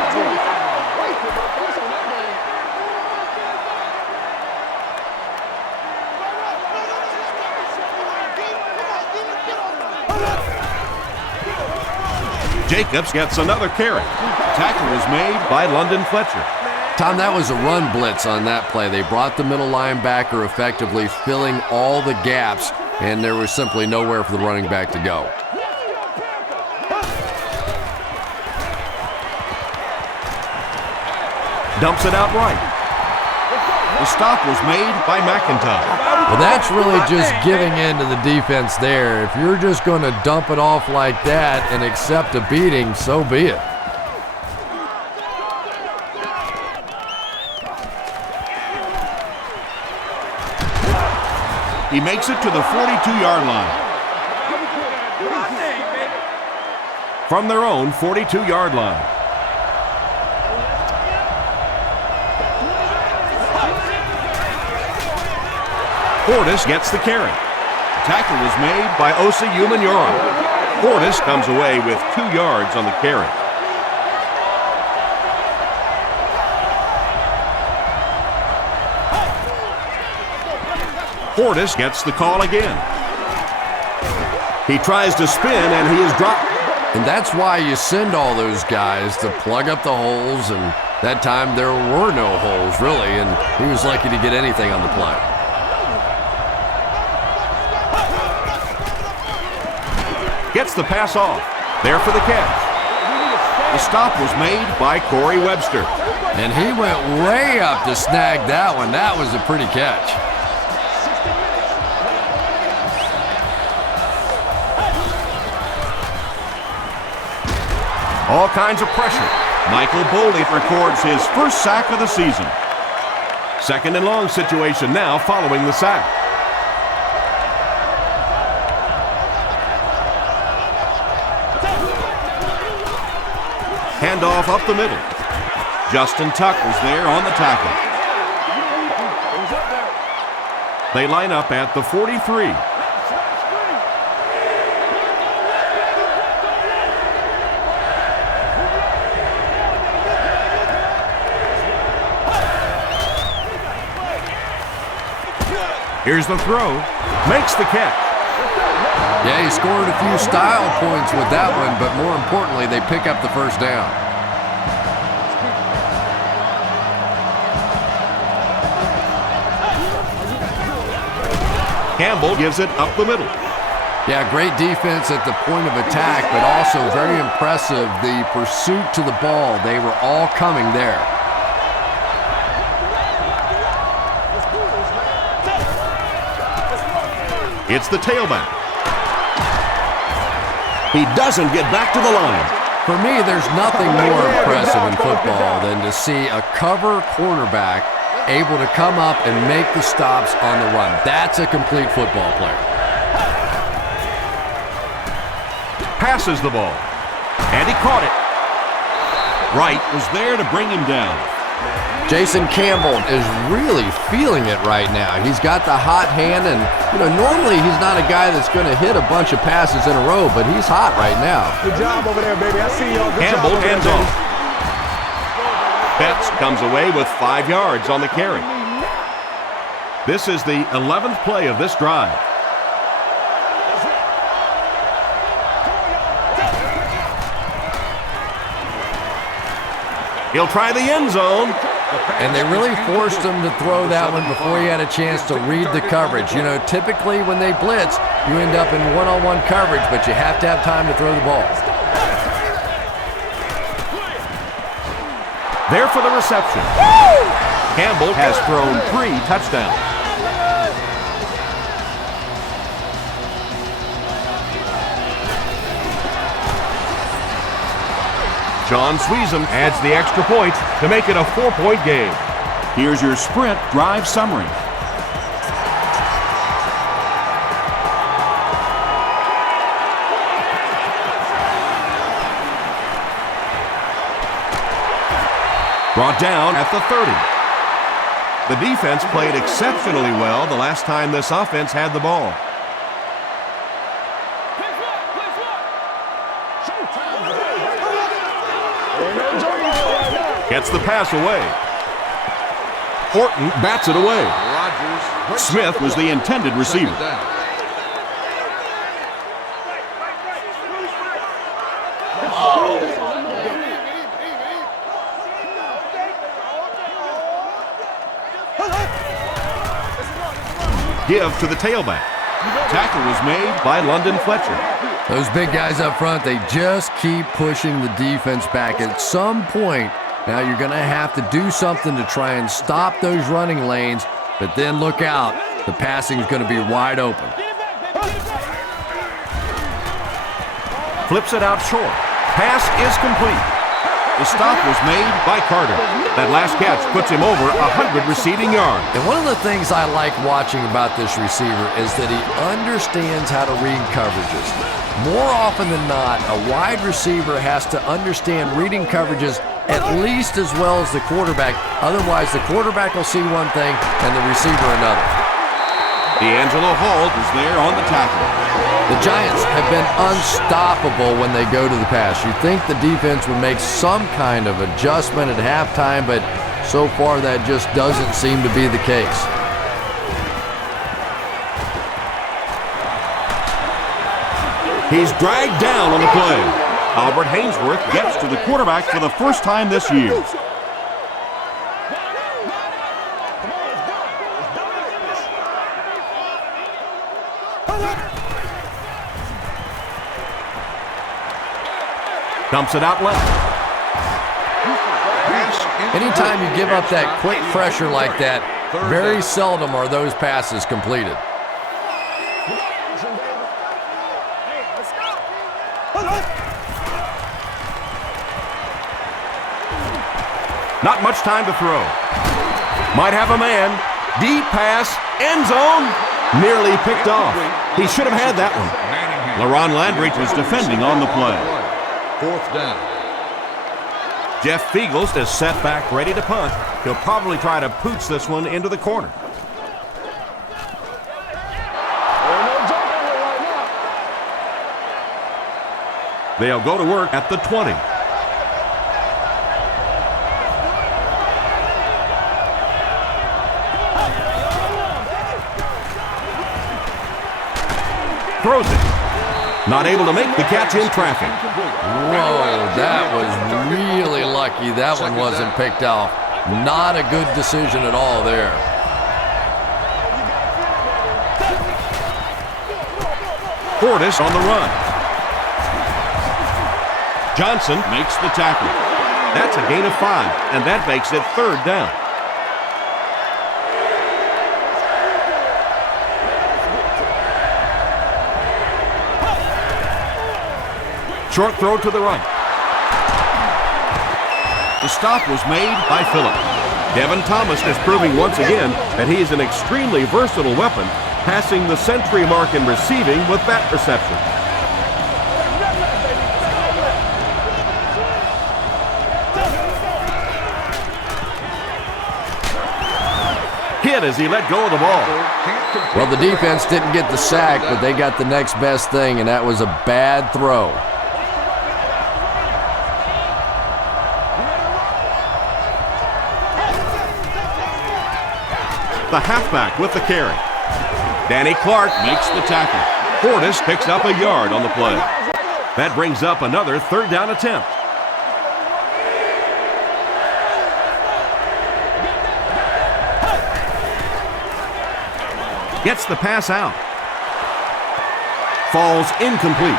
Jacobs gets another carry. Tackle was made By London Fletcher. Tom, that was a run blitz on that play. They brought the middle linebacker effectively filling all the gaps, and there was simply nowhere for the running back to go. Dumps it out right. The stop was made by McIntyre. Well, that's really just giving in to the defense there. If you're just going to dump it off like that and accept a beating, so be it. He makes it to the 42-yard line. From their own 42-yard line. Portis gets the carry. Tackle was made By Osi Umenyiora. Portis comes away with 2 yards on the carry. Portis gets the call again. He tries to spin, and he is dropped. And that's why you send all those guys to plug up the holes, and that time there were no holes, really, and he was lucky to get anything on the play. Gets the pass off. There for the catch. The stop was made By Corey Webster. And he went way up to snag that one. That was a pretty catch. All kinds of pressure. Michael Boley records his 1st sack of the season. 2nd and long situation now following the sack. Handoff up the middle. Justin Tuck was there on the tackle. They line up at the 43. Here's the throw. Makes the catch. Yeah, he scored a few style points with that one, but more importantly, they pick up the 1st down. Campbell gives it up the middle. Yeah, great defense at the point of attack, but also very impressive the pursuit to the ball. They were all coming there. It's the tailback. He doesn't get back to the line. For me, there's nothing more impressive in football than to see a cover cornerback able to come up and make the stops on the run. That's a complete football player. passes the ball. And he caught it. Wright was there to bring him down. Jason Campbell is really feeling it right now. He's got the hot hand, and normally he's not a guy that's going to hit a bunch of passes in a row, but he's hot right now. Good job over there, baby. I see y'all. Good Campbell job over hands there, off. Betts comes away with 5 yards on the carry. This is the 11th play of this drive. He'll try the end zone. And they really forced him to throw that one before he had a chance to read the coverage. Typically when they blitz, you end up in one-on-one coverage, but you have to have time to throw the ball. There for the reception. Campbell has thrown 3 touchdowns. John Sweezum adds the extra points to make it a 4-point game. Here's your sprint drive summary. Brought down at the 30. The defense played exceptionally well the last time this offense had the ball. Gets the pass away. Horton bats it away. Smith was the intended receiver. Give to the tailback. Tackle was made by London Fletcher. Those big guys up front, they just keep pushing the defense back. At some point, now you're going to have to do something to try and stop those running lanes, but then look out. The passing is going to be wide open. Flips it out short. Pass is complete. The stop was made by Carter. That last catch puts him over 100 receiving yards. And one of the things I like watching about this receiver is that he understands how to read coverages. More often than not, a wide receiver has to understand reading coverages at least as well as the quarterback. Otherwise, the quarterback will see one thing and the receiver another. D'Angelo Hall is there on the tackle. The Giants have been unstoppable when they go to the pass. You'd think the defense would make some kind of adjustment at halftime, but so far that just doesn't seem to be the case. He's dragged down on the play. Albert Hainsworth gets to the quarterback for the first time this year. Dumps it out left. Anytime you give up that quick pressure like that, very seldom are those passes completed. Not much time to throw. Might have a man. Deep pass. End zone. Nearly picked off. He should have had that one. LaRon Landry was defending on the play. 4th down. Jeff Fiegels is set back ready to punt. He'll probably try to pooch this one into the corner. They'll go to work at the 20. Throws it. Not able to make the catch in traffic. Whoa, that was really lucky. That one wasn't picked off. Not a good decision at all there. Portis on the run. Johnson makes the tackle. That's a gain of 5, and that makes it 3rd down. Short throw to the right. The stop was made by Phillips. Devin Thomas is proving once again that he is an extremely versatile weapon, passing the century mark in receiving with that reception. did as he let go of the ball. Well, the defense didn't get the sack, but they got the next best thing, and that was a bad throw. The halfback with the carry. Danny Clark makes the tackle. Portis picks up a yard on the play. That brings up another third down attempt. Gets the pass out. Falls incomplete.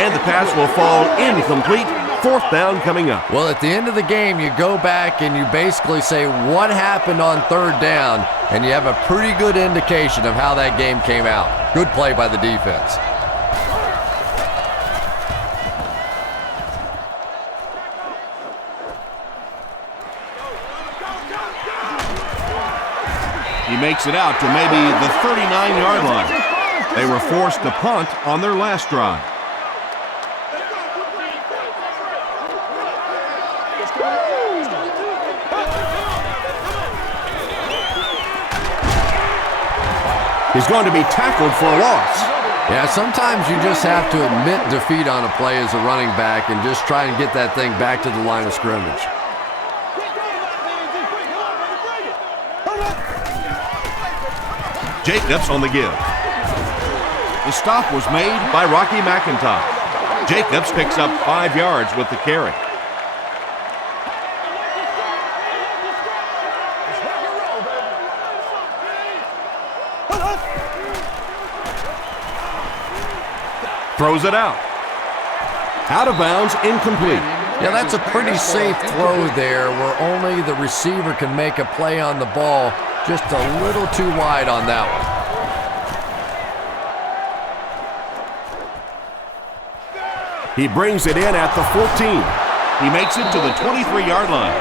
And the pass will fall incomplete. Fourth down coming up. Well, at the end of the game, you go back and you basically say what happened on third down, and you have a pretty good indication of how that game came out. Good play by the defense. He makes it out to maybe the 39-yard line. They were forced to punt on their last drive. He's going to be tackled for a loss. Yeah, sometimes you just have to admit defeat on a play as a running back and just try and get that thing back to the line of scrimmage. Jacobs on the give. The stop was made by Rocky McIntosh. Jacobs picks up 5 yards with the carry. Throws it out. Out of bounds, incomplete. Yeah, that's a pretty safe throw there where only the receiver can make a play on the ball. Just a little too wide on that one. He brings it in at the 14. He makes it to the 23-yard line.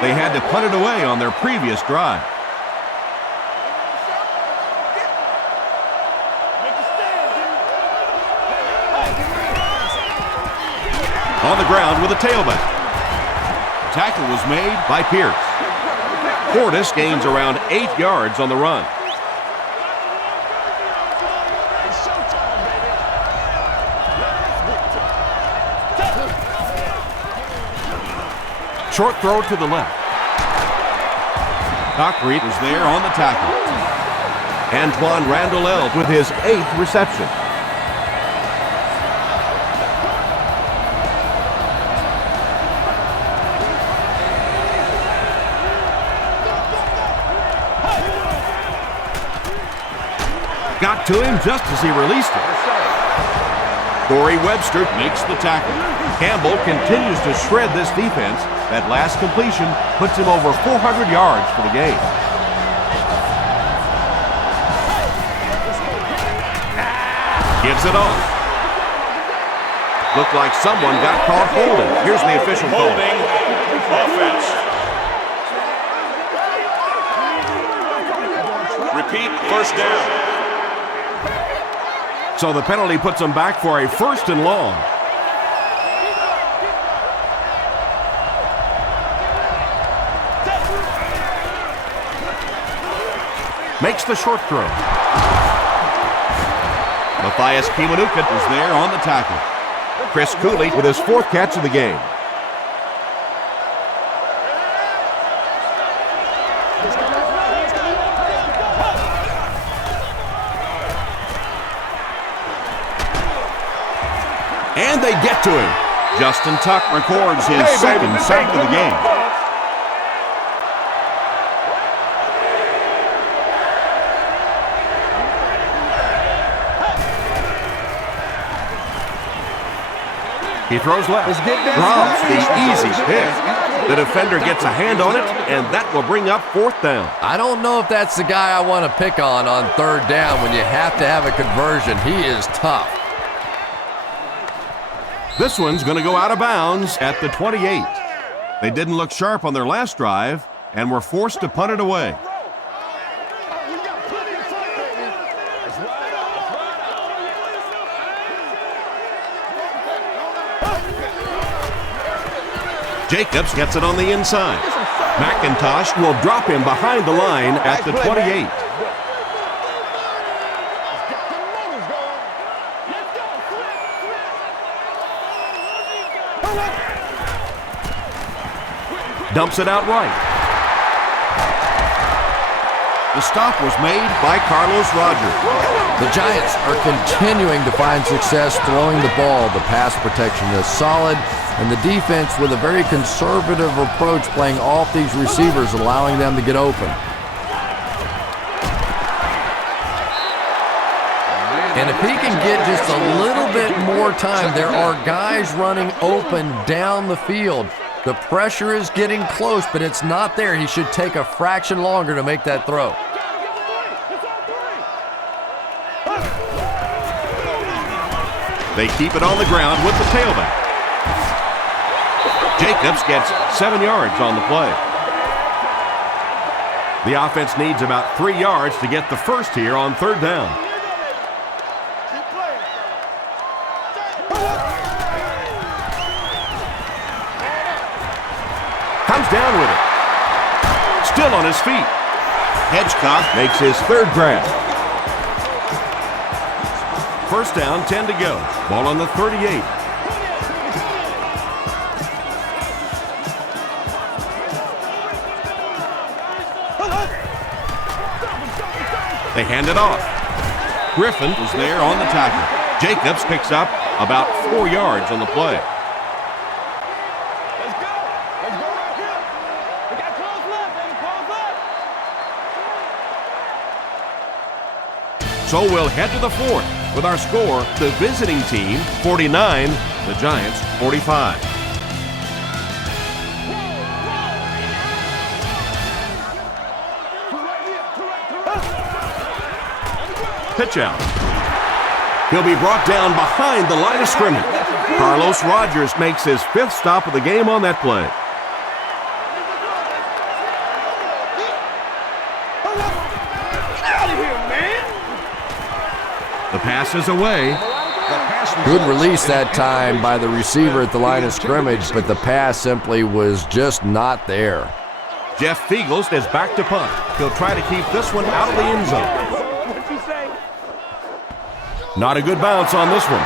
They had to punt it away on their previous drive. On the ground with a tailback. Tackle was made By Pierce. Portis gains around 8 yards on the run. Short throw to the left. Cockreed is there on the tackle. Antoine Randall with his 8th reception. Got to him just as he released it. Corey Webster makes the tackle. Campbell continues to shred this defense. That last completion puts him over 400 yards for the game. Gives it off. Looked like someone got caught holding. Here's the official call. Holding. Offense. Repeat, first down. So the penalty puts him back for a 1st and long. Makes the short throw. Matthias Kiwanuka is there on the tackle. Chris Cooley with his 4th catch of the game. And they get to him. Justin Tuck records his 2nd sack of the game. He throws left, drops the easy pick. The defender gets a hand on it, and that will bring up 4th down. I don't know if that's the guy I want to pick on 3rd down when you have to have a conversion. He is tough. This one's going to go out of bounds at the 28. They didn't look sharp on their last drive and were forced to punt it away. Jacobs gets it on the inside. McIntosh will drop him behind the line at the 28. Dumps it out right. The stop was made by Carlos Rogers. The Giants are continuing to find success throwing the ball. The pass protection is solid, and the defense with a very conservative approach playing off these receivers, allowing them to get open. And if he can get just a little bit more time, there are guys running open down the field. The pressure is getting close, but it's not there. He should take a fraction longer to make that throw. They keep it on the ground with the tailback. Jacobs gets 7 yards on the play. The offense needs about 3 yards to get the first here on 3rd down. Comes down with it. Still on his feet. Hedgecock Makes his 3rd grab. 1st down, 10 to go. Ball on the 38. They hand it off. Griffin was there on the tackle. Jacobs picks up about 4 yards on the play. So we'll head to the 4th with our score, the visiting team 49, the Giants 45. Pitch out. He'll be brought down behind the line of scrimmage. Carlos Rogers makes his 5th stop of the game on that play. The pass is away. Good release that time by the receiver at the line of scrimmage, but the pass simply was just not there. Jeff Fiegels is back to punt. He'll try to keep this one out of the end zone. Not a good bounce on this one.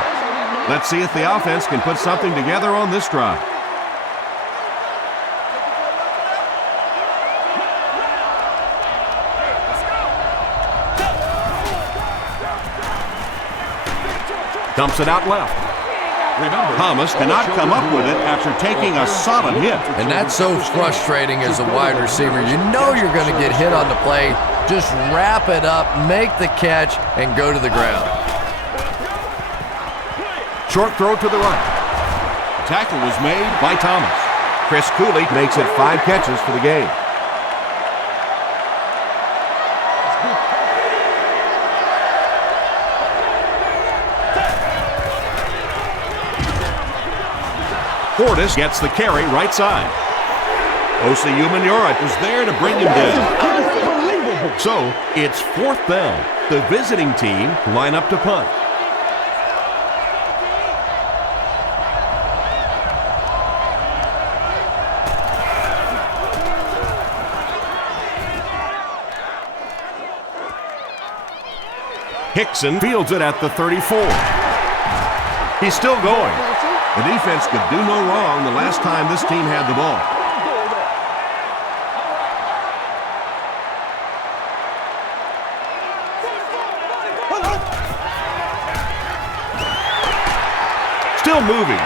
Let's see if the offense can put something together on this drive. Dumps it out left. Thomas cannot come up with it after taking a solid hit. And that's so frustrating as a wide receiver. You know you're going to get hit on the play. Just wrap it up, make the catch, and go to the ground. Short throw to the right. Tackle was made by Thomas. Chris Cooley makes it 5 catches for the game. Portis gets the carry right side. Osi Umenyiora was there to bring him down. So it's 4th down. The visiting team line up to punt. Hickson fields it at the 34. He's still going. The defense could do no wrong the last time this team had the ball. Still moving.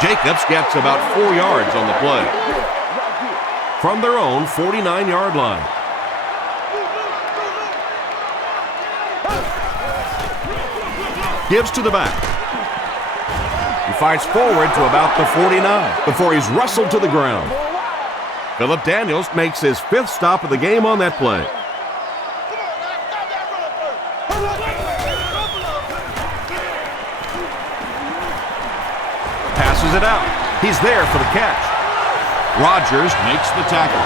Jacobs gets about 4 yards on the play. From their own 49-yard line. Gives to the back. He fights forward to about the 49 before he's wrestled to the ground. Phillip Daniels makes his 5th stop of the game on that play. Passes it out. He's there for the catch. Rogers makes the tackle.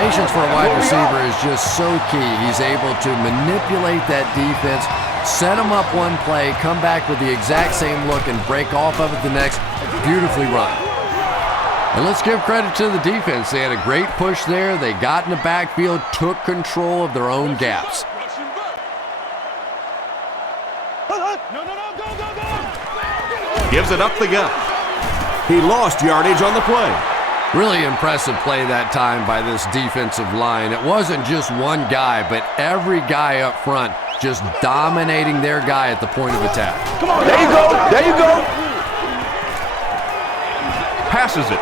Patience for a wide receiver is just so key. He's able to manipulate that defense, set them up one play, come back with the exact same look, and break off of it the next. Beautifully run. And let's give credit to the defense. They had a great push there. They got in the backfield, took control of their own gaps. Gives it up the gut. He lost yardage on the play. Really impressive play that time by this defensive line. It wasn't just one guy, but every guy up front just dominating their guy at the point of attack. Come on, there you go, there you go. Passes it.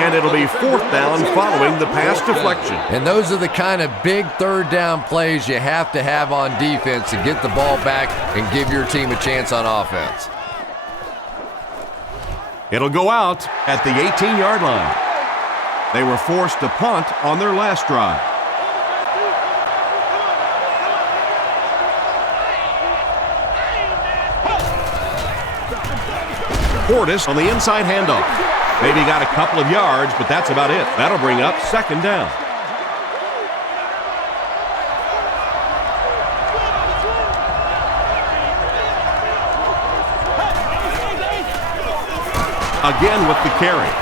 And it'll be 4th down following the pass deflection. And those are the kind of big 3rd down plays you have to have on defense to get the ball back and give your team a chance on offense. It'll go out at the 18-yard line. They were forced to punt on their last drive. Portis on the inside handoff. Maybe got a couple of yards, but that's about it. That'll bring up 2nd down. Again with the carry.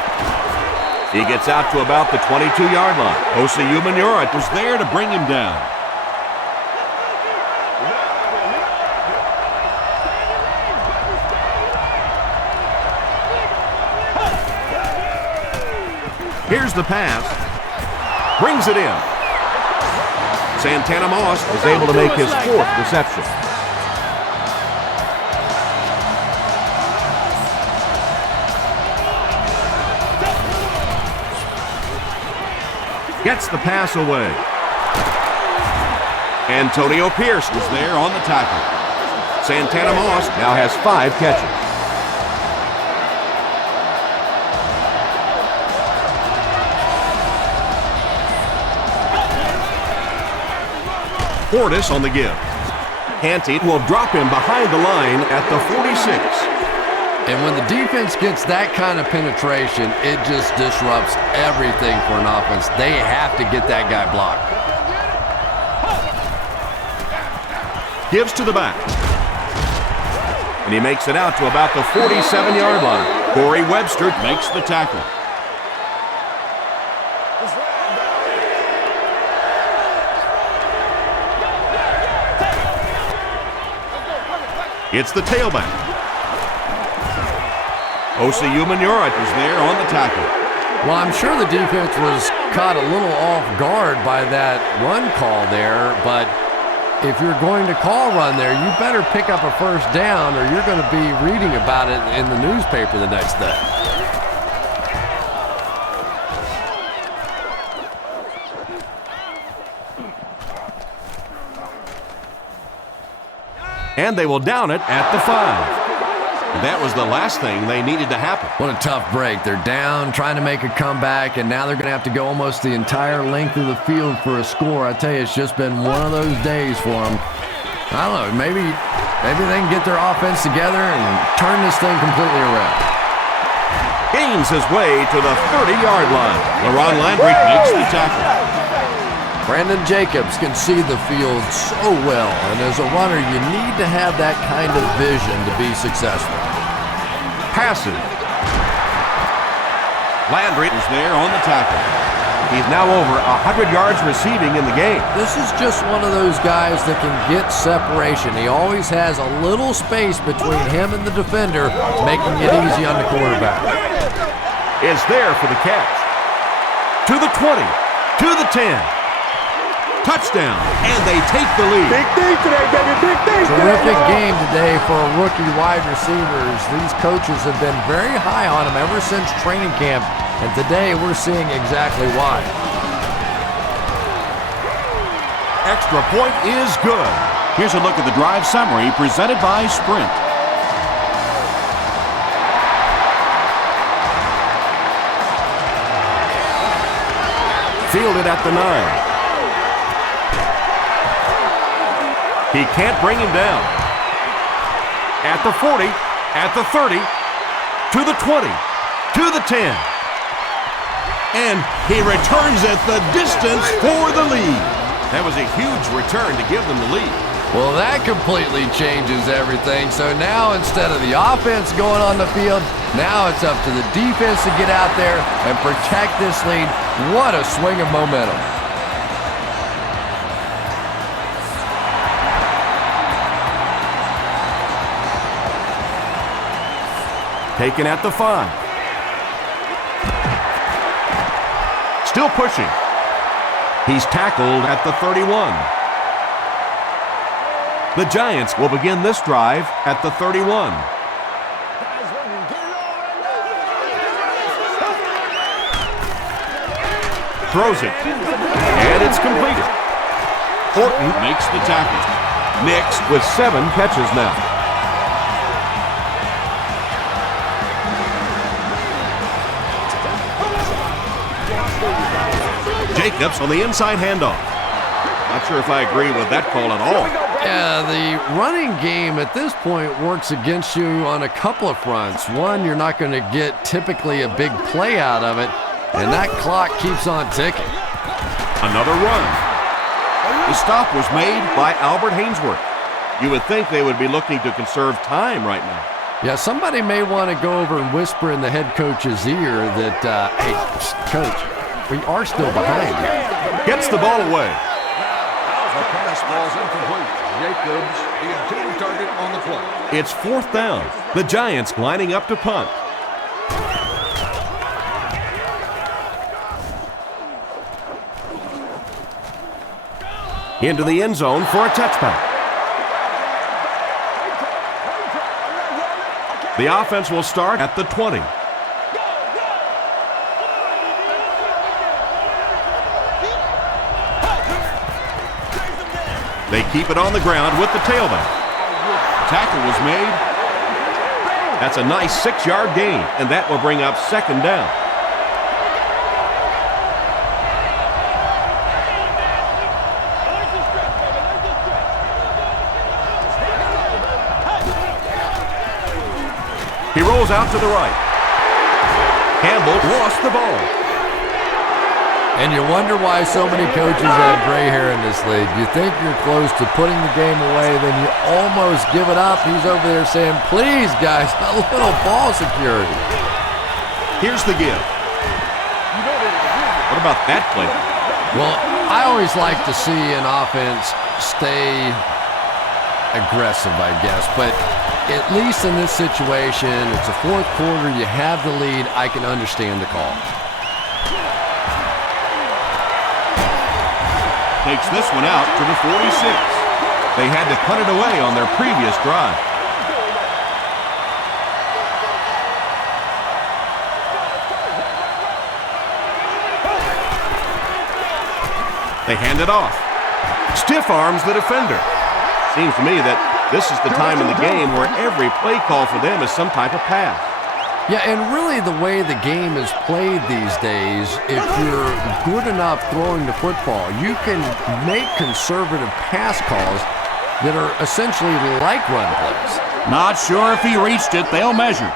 He gets out to about the 22-yard line. Osayi Manura was there to bring him down. Here's the pass. Brings it in. Santana Moss is able to make his 4th reception. Gets the pass away. Antonio Pierce was there on the tackle. Santana Moss now has 5 catches. Portis on the give. Canty will drop him behind the line at the 46. And when the defense gets that kind of penetration, it just disrupts everything for an offense. They have to get that guy blocked. Gives to the back. And he makes it out to about the 47-yard line. Corey Webster makes the tackle. It's the tailback. Osayi Manura is there on the tackle. Well, I'm sure the defense was caught a little off guard by that run call there, but if you're going to call run there, you better pick up a 1st down or you're going to be reading about it in the newspaper the next day. And they will down it at the 5. That was the last thing they needed to happen. What a tough break. They're down, trying to make a comeback, and now they're going to have to go almost the entire length of the field for a score. I tell you, it's just been one of those days for them. I don't know, maybe they can get their offense together and turn this thing completely around. Gains his way to the 30-yard line. LaRon Landry makes the tackle. Brandon Jacobs can see the field so well, and as a runner, you need to have that kind of vision to be successful. Passes. Landry is there on the tackle. He's now over 100 yards receiving in the game. This is just one of those guys that can get separation. He always has a little space between him and the defender, making it easy on the quarterback. Is there for the catch. To the 20. To the 10. Touchdown, and they take the lead. Big thing today, baby, big thing today. Terrific game today for rookie wide receivers. These coaches have been very high on them ever since training camp, and today we're seeing exactly why. Extra point is good. Here's a look at the drive summary presented by Sprint. Fielded at the 9. He can't bring him down. At the 40, at the 30, to the 20, to the 10. And he returns at the distance for the lead. That was a huge return to give them the lead. Well, that completely changes everything. So now instead of the offense going on the field, now it's up to the defense to get out there and protect this lead. What a swing of momentum. Taken at the 5. Still pushing. He's tackled at the 31. The Giants will begin this drive at the 31. Throws it. And it's completed. Horton Makes the tackle. Nix with 7 catches now. Jacobs on the inside handoff. Not sure if I agree with that call at all. Yeah, the running game at this point works against you on a couple of fronts. One, you're not going to get typically a big play out of it, and that clock keeps on ticking. Another run. The stop was made by Albert Hainsworth. You would think they would be looking to conserve time right now. Yeah, somebody may want to go over and whisper in the head coach's ear that, hey, coach, we are still behind. Gets the ball away. The pass falls incomplete. Jacobs, the intended target on the play. It's 4th down. The Giants lining up to punt. Into the end zone for a touchback. The offense will start at the 20. They keep it on the ground with the tailback. tackle was made. That's a nice 6-yard gain, and that will bring up 2nd down. He rolls out to the right. Campbell lost the ball. And you wonder why so many coaches have gray hair in this league. You think you're close to putting the game away, then you almost give it up. He's over there saying, please, guys, a little ball security. Here's the give. What about that play? Well, I always like to see an offense stay aggressive, I guess. But at least in this situation, it's a 4th quarter, you have the lead, I can understand the call. Takes this one out to the 46. They had to cut it away on their previous drive. They hand it off. Stiff arms the defender. Seems to me that this is the time in the game where every play call for them is some type of pass. Yeah, and really the way the game is played these days, if you're good enough throwing the football, you can make conservative pass calls that are essentially like run plays. Not sure if he reached it. They'll measure.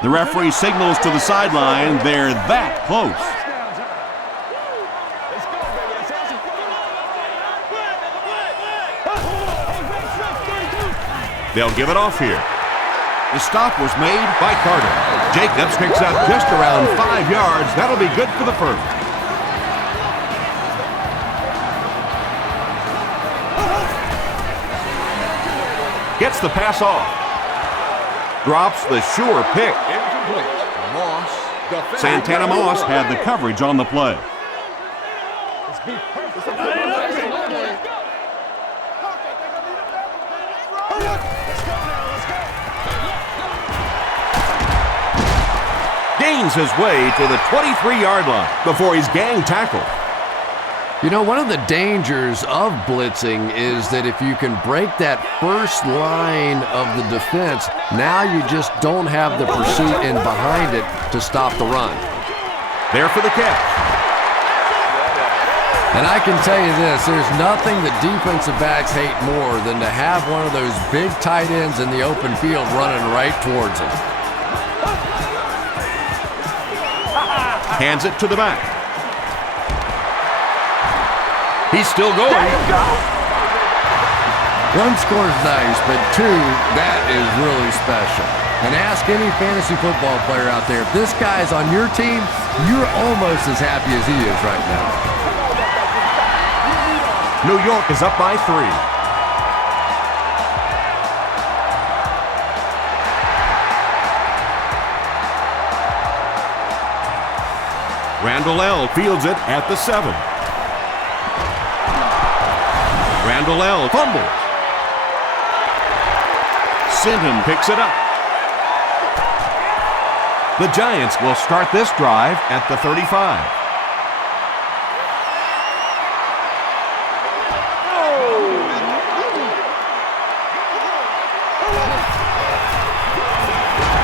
The referee signals to the sideline. They're that close. They'll give it off here. The stop was made by Carter. Jacobs picks up just around 5 yards. That'll be good for the first. Gets the pass off. Drops the sure pick. Incomplete. Moss. Santana Moss had the coverage on the play. Gains his way to the 23-yard line before he's gang tackled. You know, one of the dangers of blitzing is that if you can break that first line of the defense, now you just don't have the pursuit in behind it to stop the run. There for the catch. And I can tell you this, there's nothing that defensive backs hate more than to have one of those big tight ends in the open field running right towards them. Hands it to the back. He's still going. One score's nice, but two, that is really special. And ask any fantasy football player out there, if this guy's on your team, you're almost as happy as he is right now. New York is up by 3. Randall L. fields it at the 7. Randall L. fumbles. Sinton picks it up. The Giants will start this drive at the 35.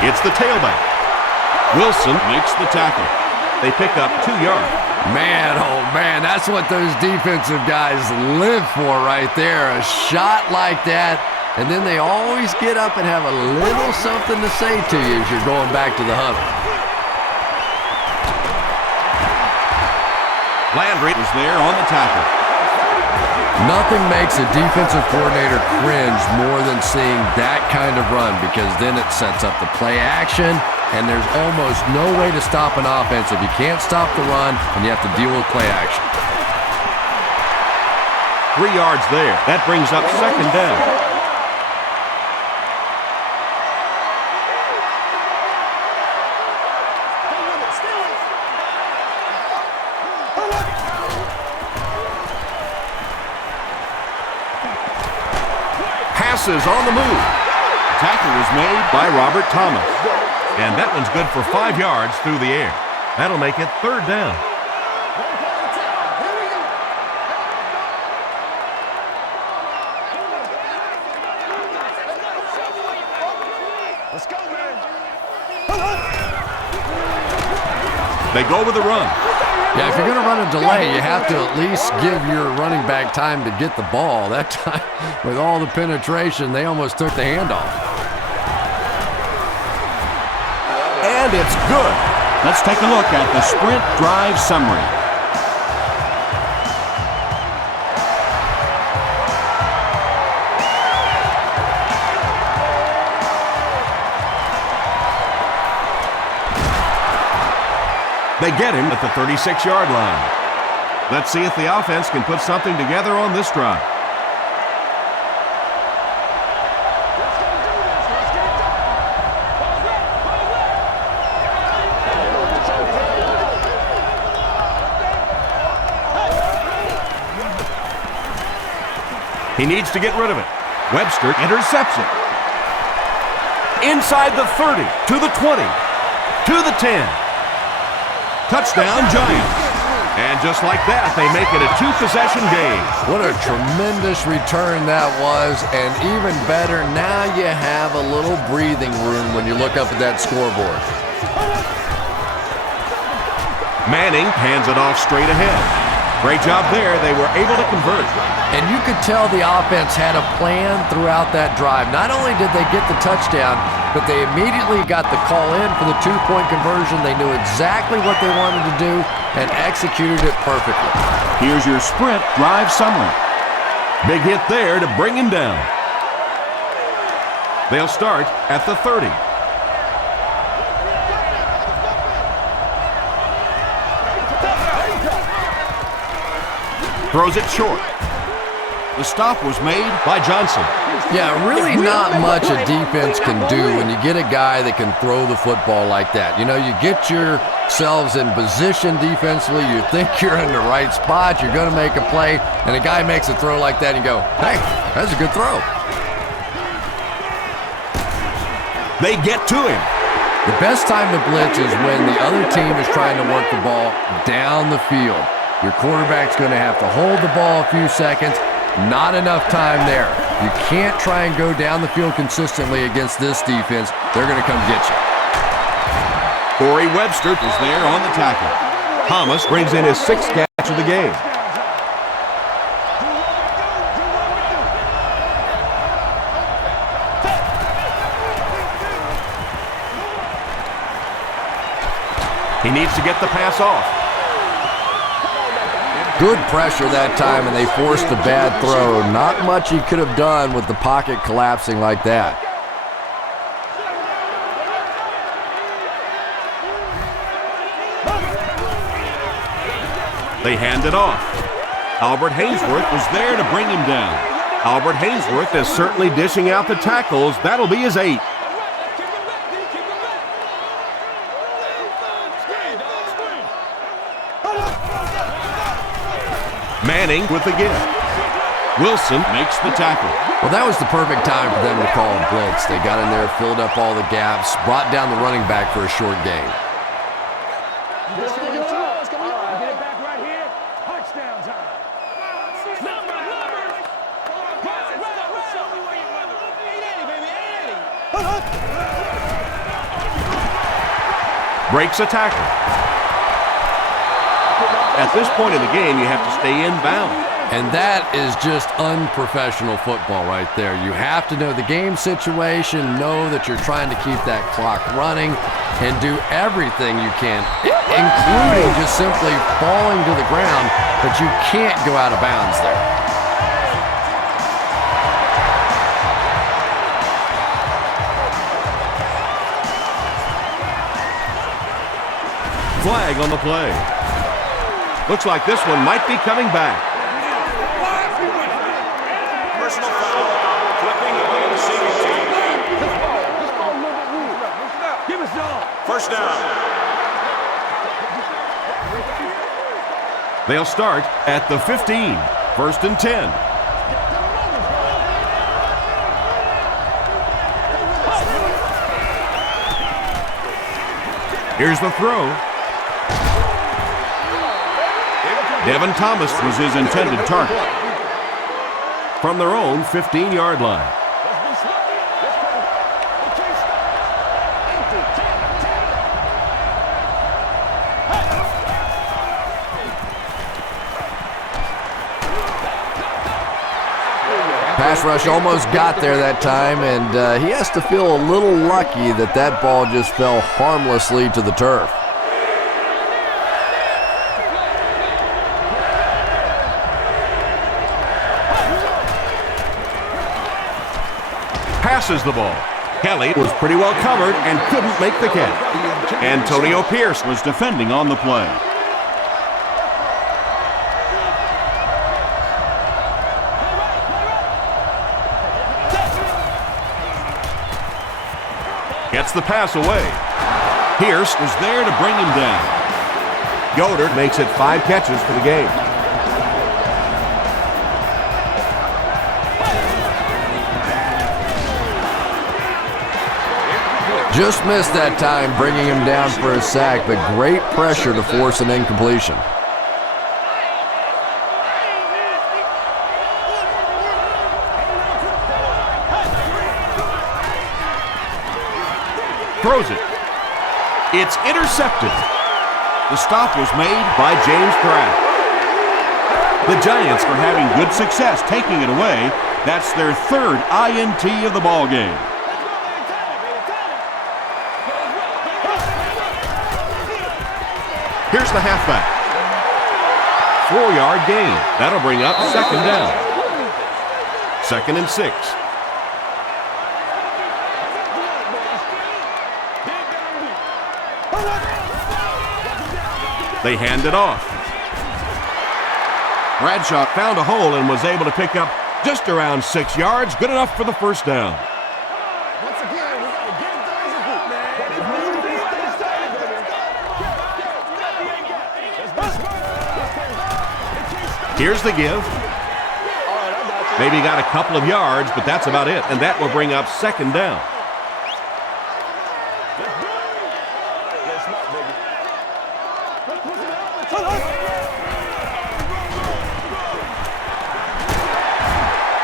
It's the tailback. Wilson makes the tackle. They pick up 2 yards. Man, oh man, that's what those defensive guys live for right there. A shot like that, and then they always get up and have a little something to say to you as you're going back to the huddle. Landry is there on the tackle. Nothing makes a defensive coordinator cringe more than seeing that kind of run, because then it sets up the play action, and there's almost no way to stop an offense if you can't stop the run and you have to deal with play action. 3 yards there. That brings up 2nd down. Passes on the move. Tackle was made by Robert Thomas. And that one's good for 5 yards through the air. That'll make it 3rd down. Let's go, man. They go with the run. Yeah, if you're going to run a delay, you have to at least give your running back time to get the ball. That time, with all the penetration, they almost took the handoff. And it's good. Let's take a look at the sprint drive summary. They get him at the 36-yard line. Let's see if the offense can put something together on this drive. He needs to get rid of it. Webster intercepts it. Inside the 30, to the 20, to the 10. Touchdown, Giants. And just like that, they make it a 2-possession game. What a tremendous return that was, and even better, now you have a little breathing room when you look up at that scoreboard. Manning hands it off straight ahead. Great job there. They were able to convert. And you could tell the offense had a plan throughout that drive. Not only did they get the touchdown, but they immediately got the call in for the 2-point conversion. They knew exactly what they wanted to do and executed it perfectly. Here's your sprint drive summary. Big hit there to bring him down. They'll start at the 30. Throws it short. The stop was made by Johnson. Yeah, really not much a defense can do when you get a guy that can throw the football like that. You know, you get yourselves in position defensively, you think you're in the right spot, you're going to make a play, and a guy makes a throw like that and you go, hey, that's a good throw. They get to him. The best time to blitz is when the other team is trying to work the ball down the field. Your quarterback's going to have to hold the ball a few seconds. Not enough time there. You can't try and go down the field consistently against this defense. They're going to come get you. Corey Webster is there on the tackle. Thomas brings in his 6th catch of the game. He needs to get the pass off. Good pressure that time, and they forced a bad throw. Not much he could have done with the pocket collapsing like that. They hand it off. Albert Hainsworth was there to bring him down. Albert Hainsworth is certainly dishing out the tackles. That'll be his 8th. Manning with the give. Wilson makes the tackle. Well, that was the perfect time for them to call a blitz. They got in there, filled up all the gaps, brought down the running back for a short gain. Breaks a tackle. At this point in the game, you have to stay inbound. And that is just unprofessional football right there. You have to know the game situation, know that you're trying to keep that clock running, and do everything you can, including just simply falling to the ground, but you can't go out of bounds there. Flag on the play. Looks like this one might be coming back. Personal foul. Flipping on the receiving team. First down. They'll start at the 15. 1st and 10. Here's the throw. Devin Thomas was his intended target. From their own 15-yard line. Pass rush almost got there that time, and he has to feel a little lucky that that ball just fell harmlessly to the turf. Passes the ball. Kelly was pretty well covered and couldn't make the catch. Antonio Pierce Was defending on the play. gets the pass away. Pierce Was there to bring him down. Yoder makes it 5 catches for the game. Just missed that time, bringing him down for a sack, but great pressure to force an incompletion. Throws it. It's intercepted. The stop was made by James Pratt. The Giants are having good success taking it away. That's their 3rd INT of the ball game. Here's the halfback. 4-yard gain. That'll bring up 2nd down. 2nd and 6. They hand it off. Bradshaw found a hole and was able to pick up just around 6 yards. Good enough for the 1st down. Once again, we got to get it done as a group, man. Here's the give. Maybe got a couple of yards, but that's about it. And that will bring up 2nd down.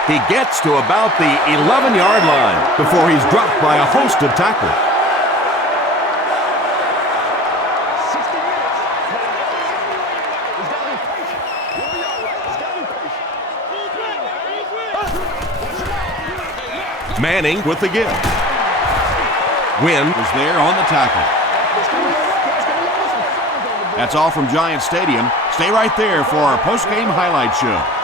He gets to about the 11-yard line before he's dropped by a host of tacklers. Manning with the give. Wynn Was there on the tackle. That's all from Giant Stadium. Stay right there for our post-game highlight show.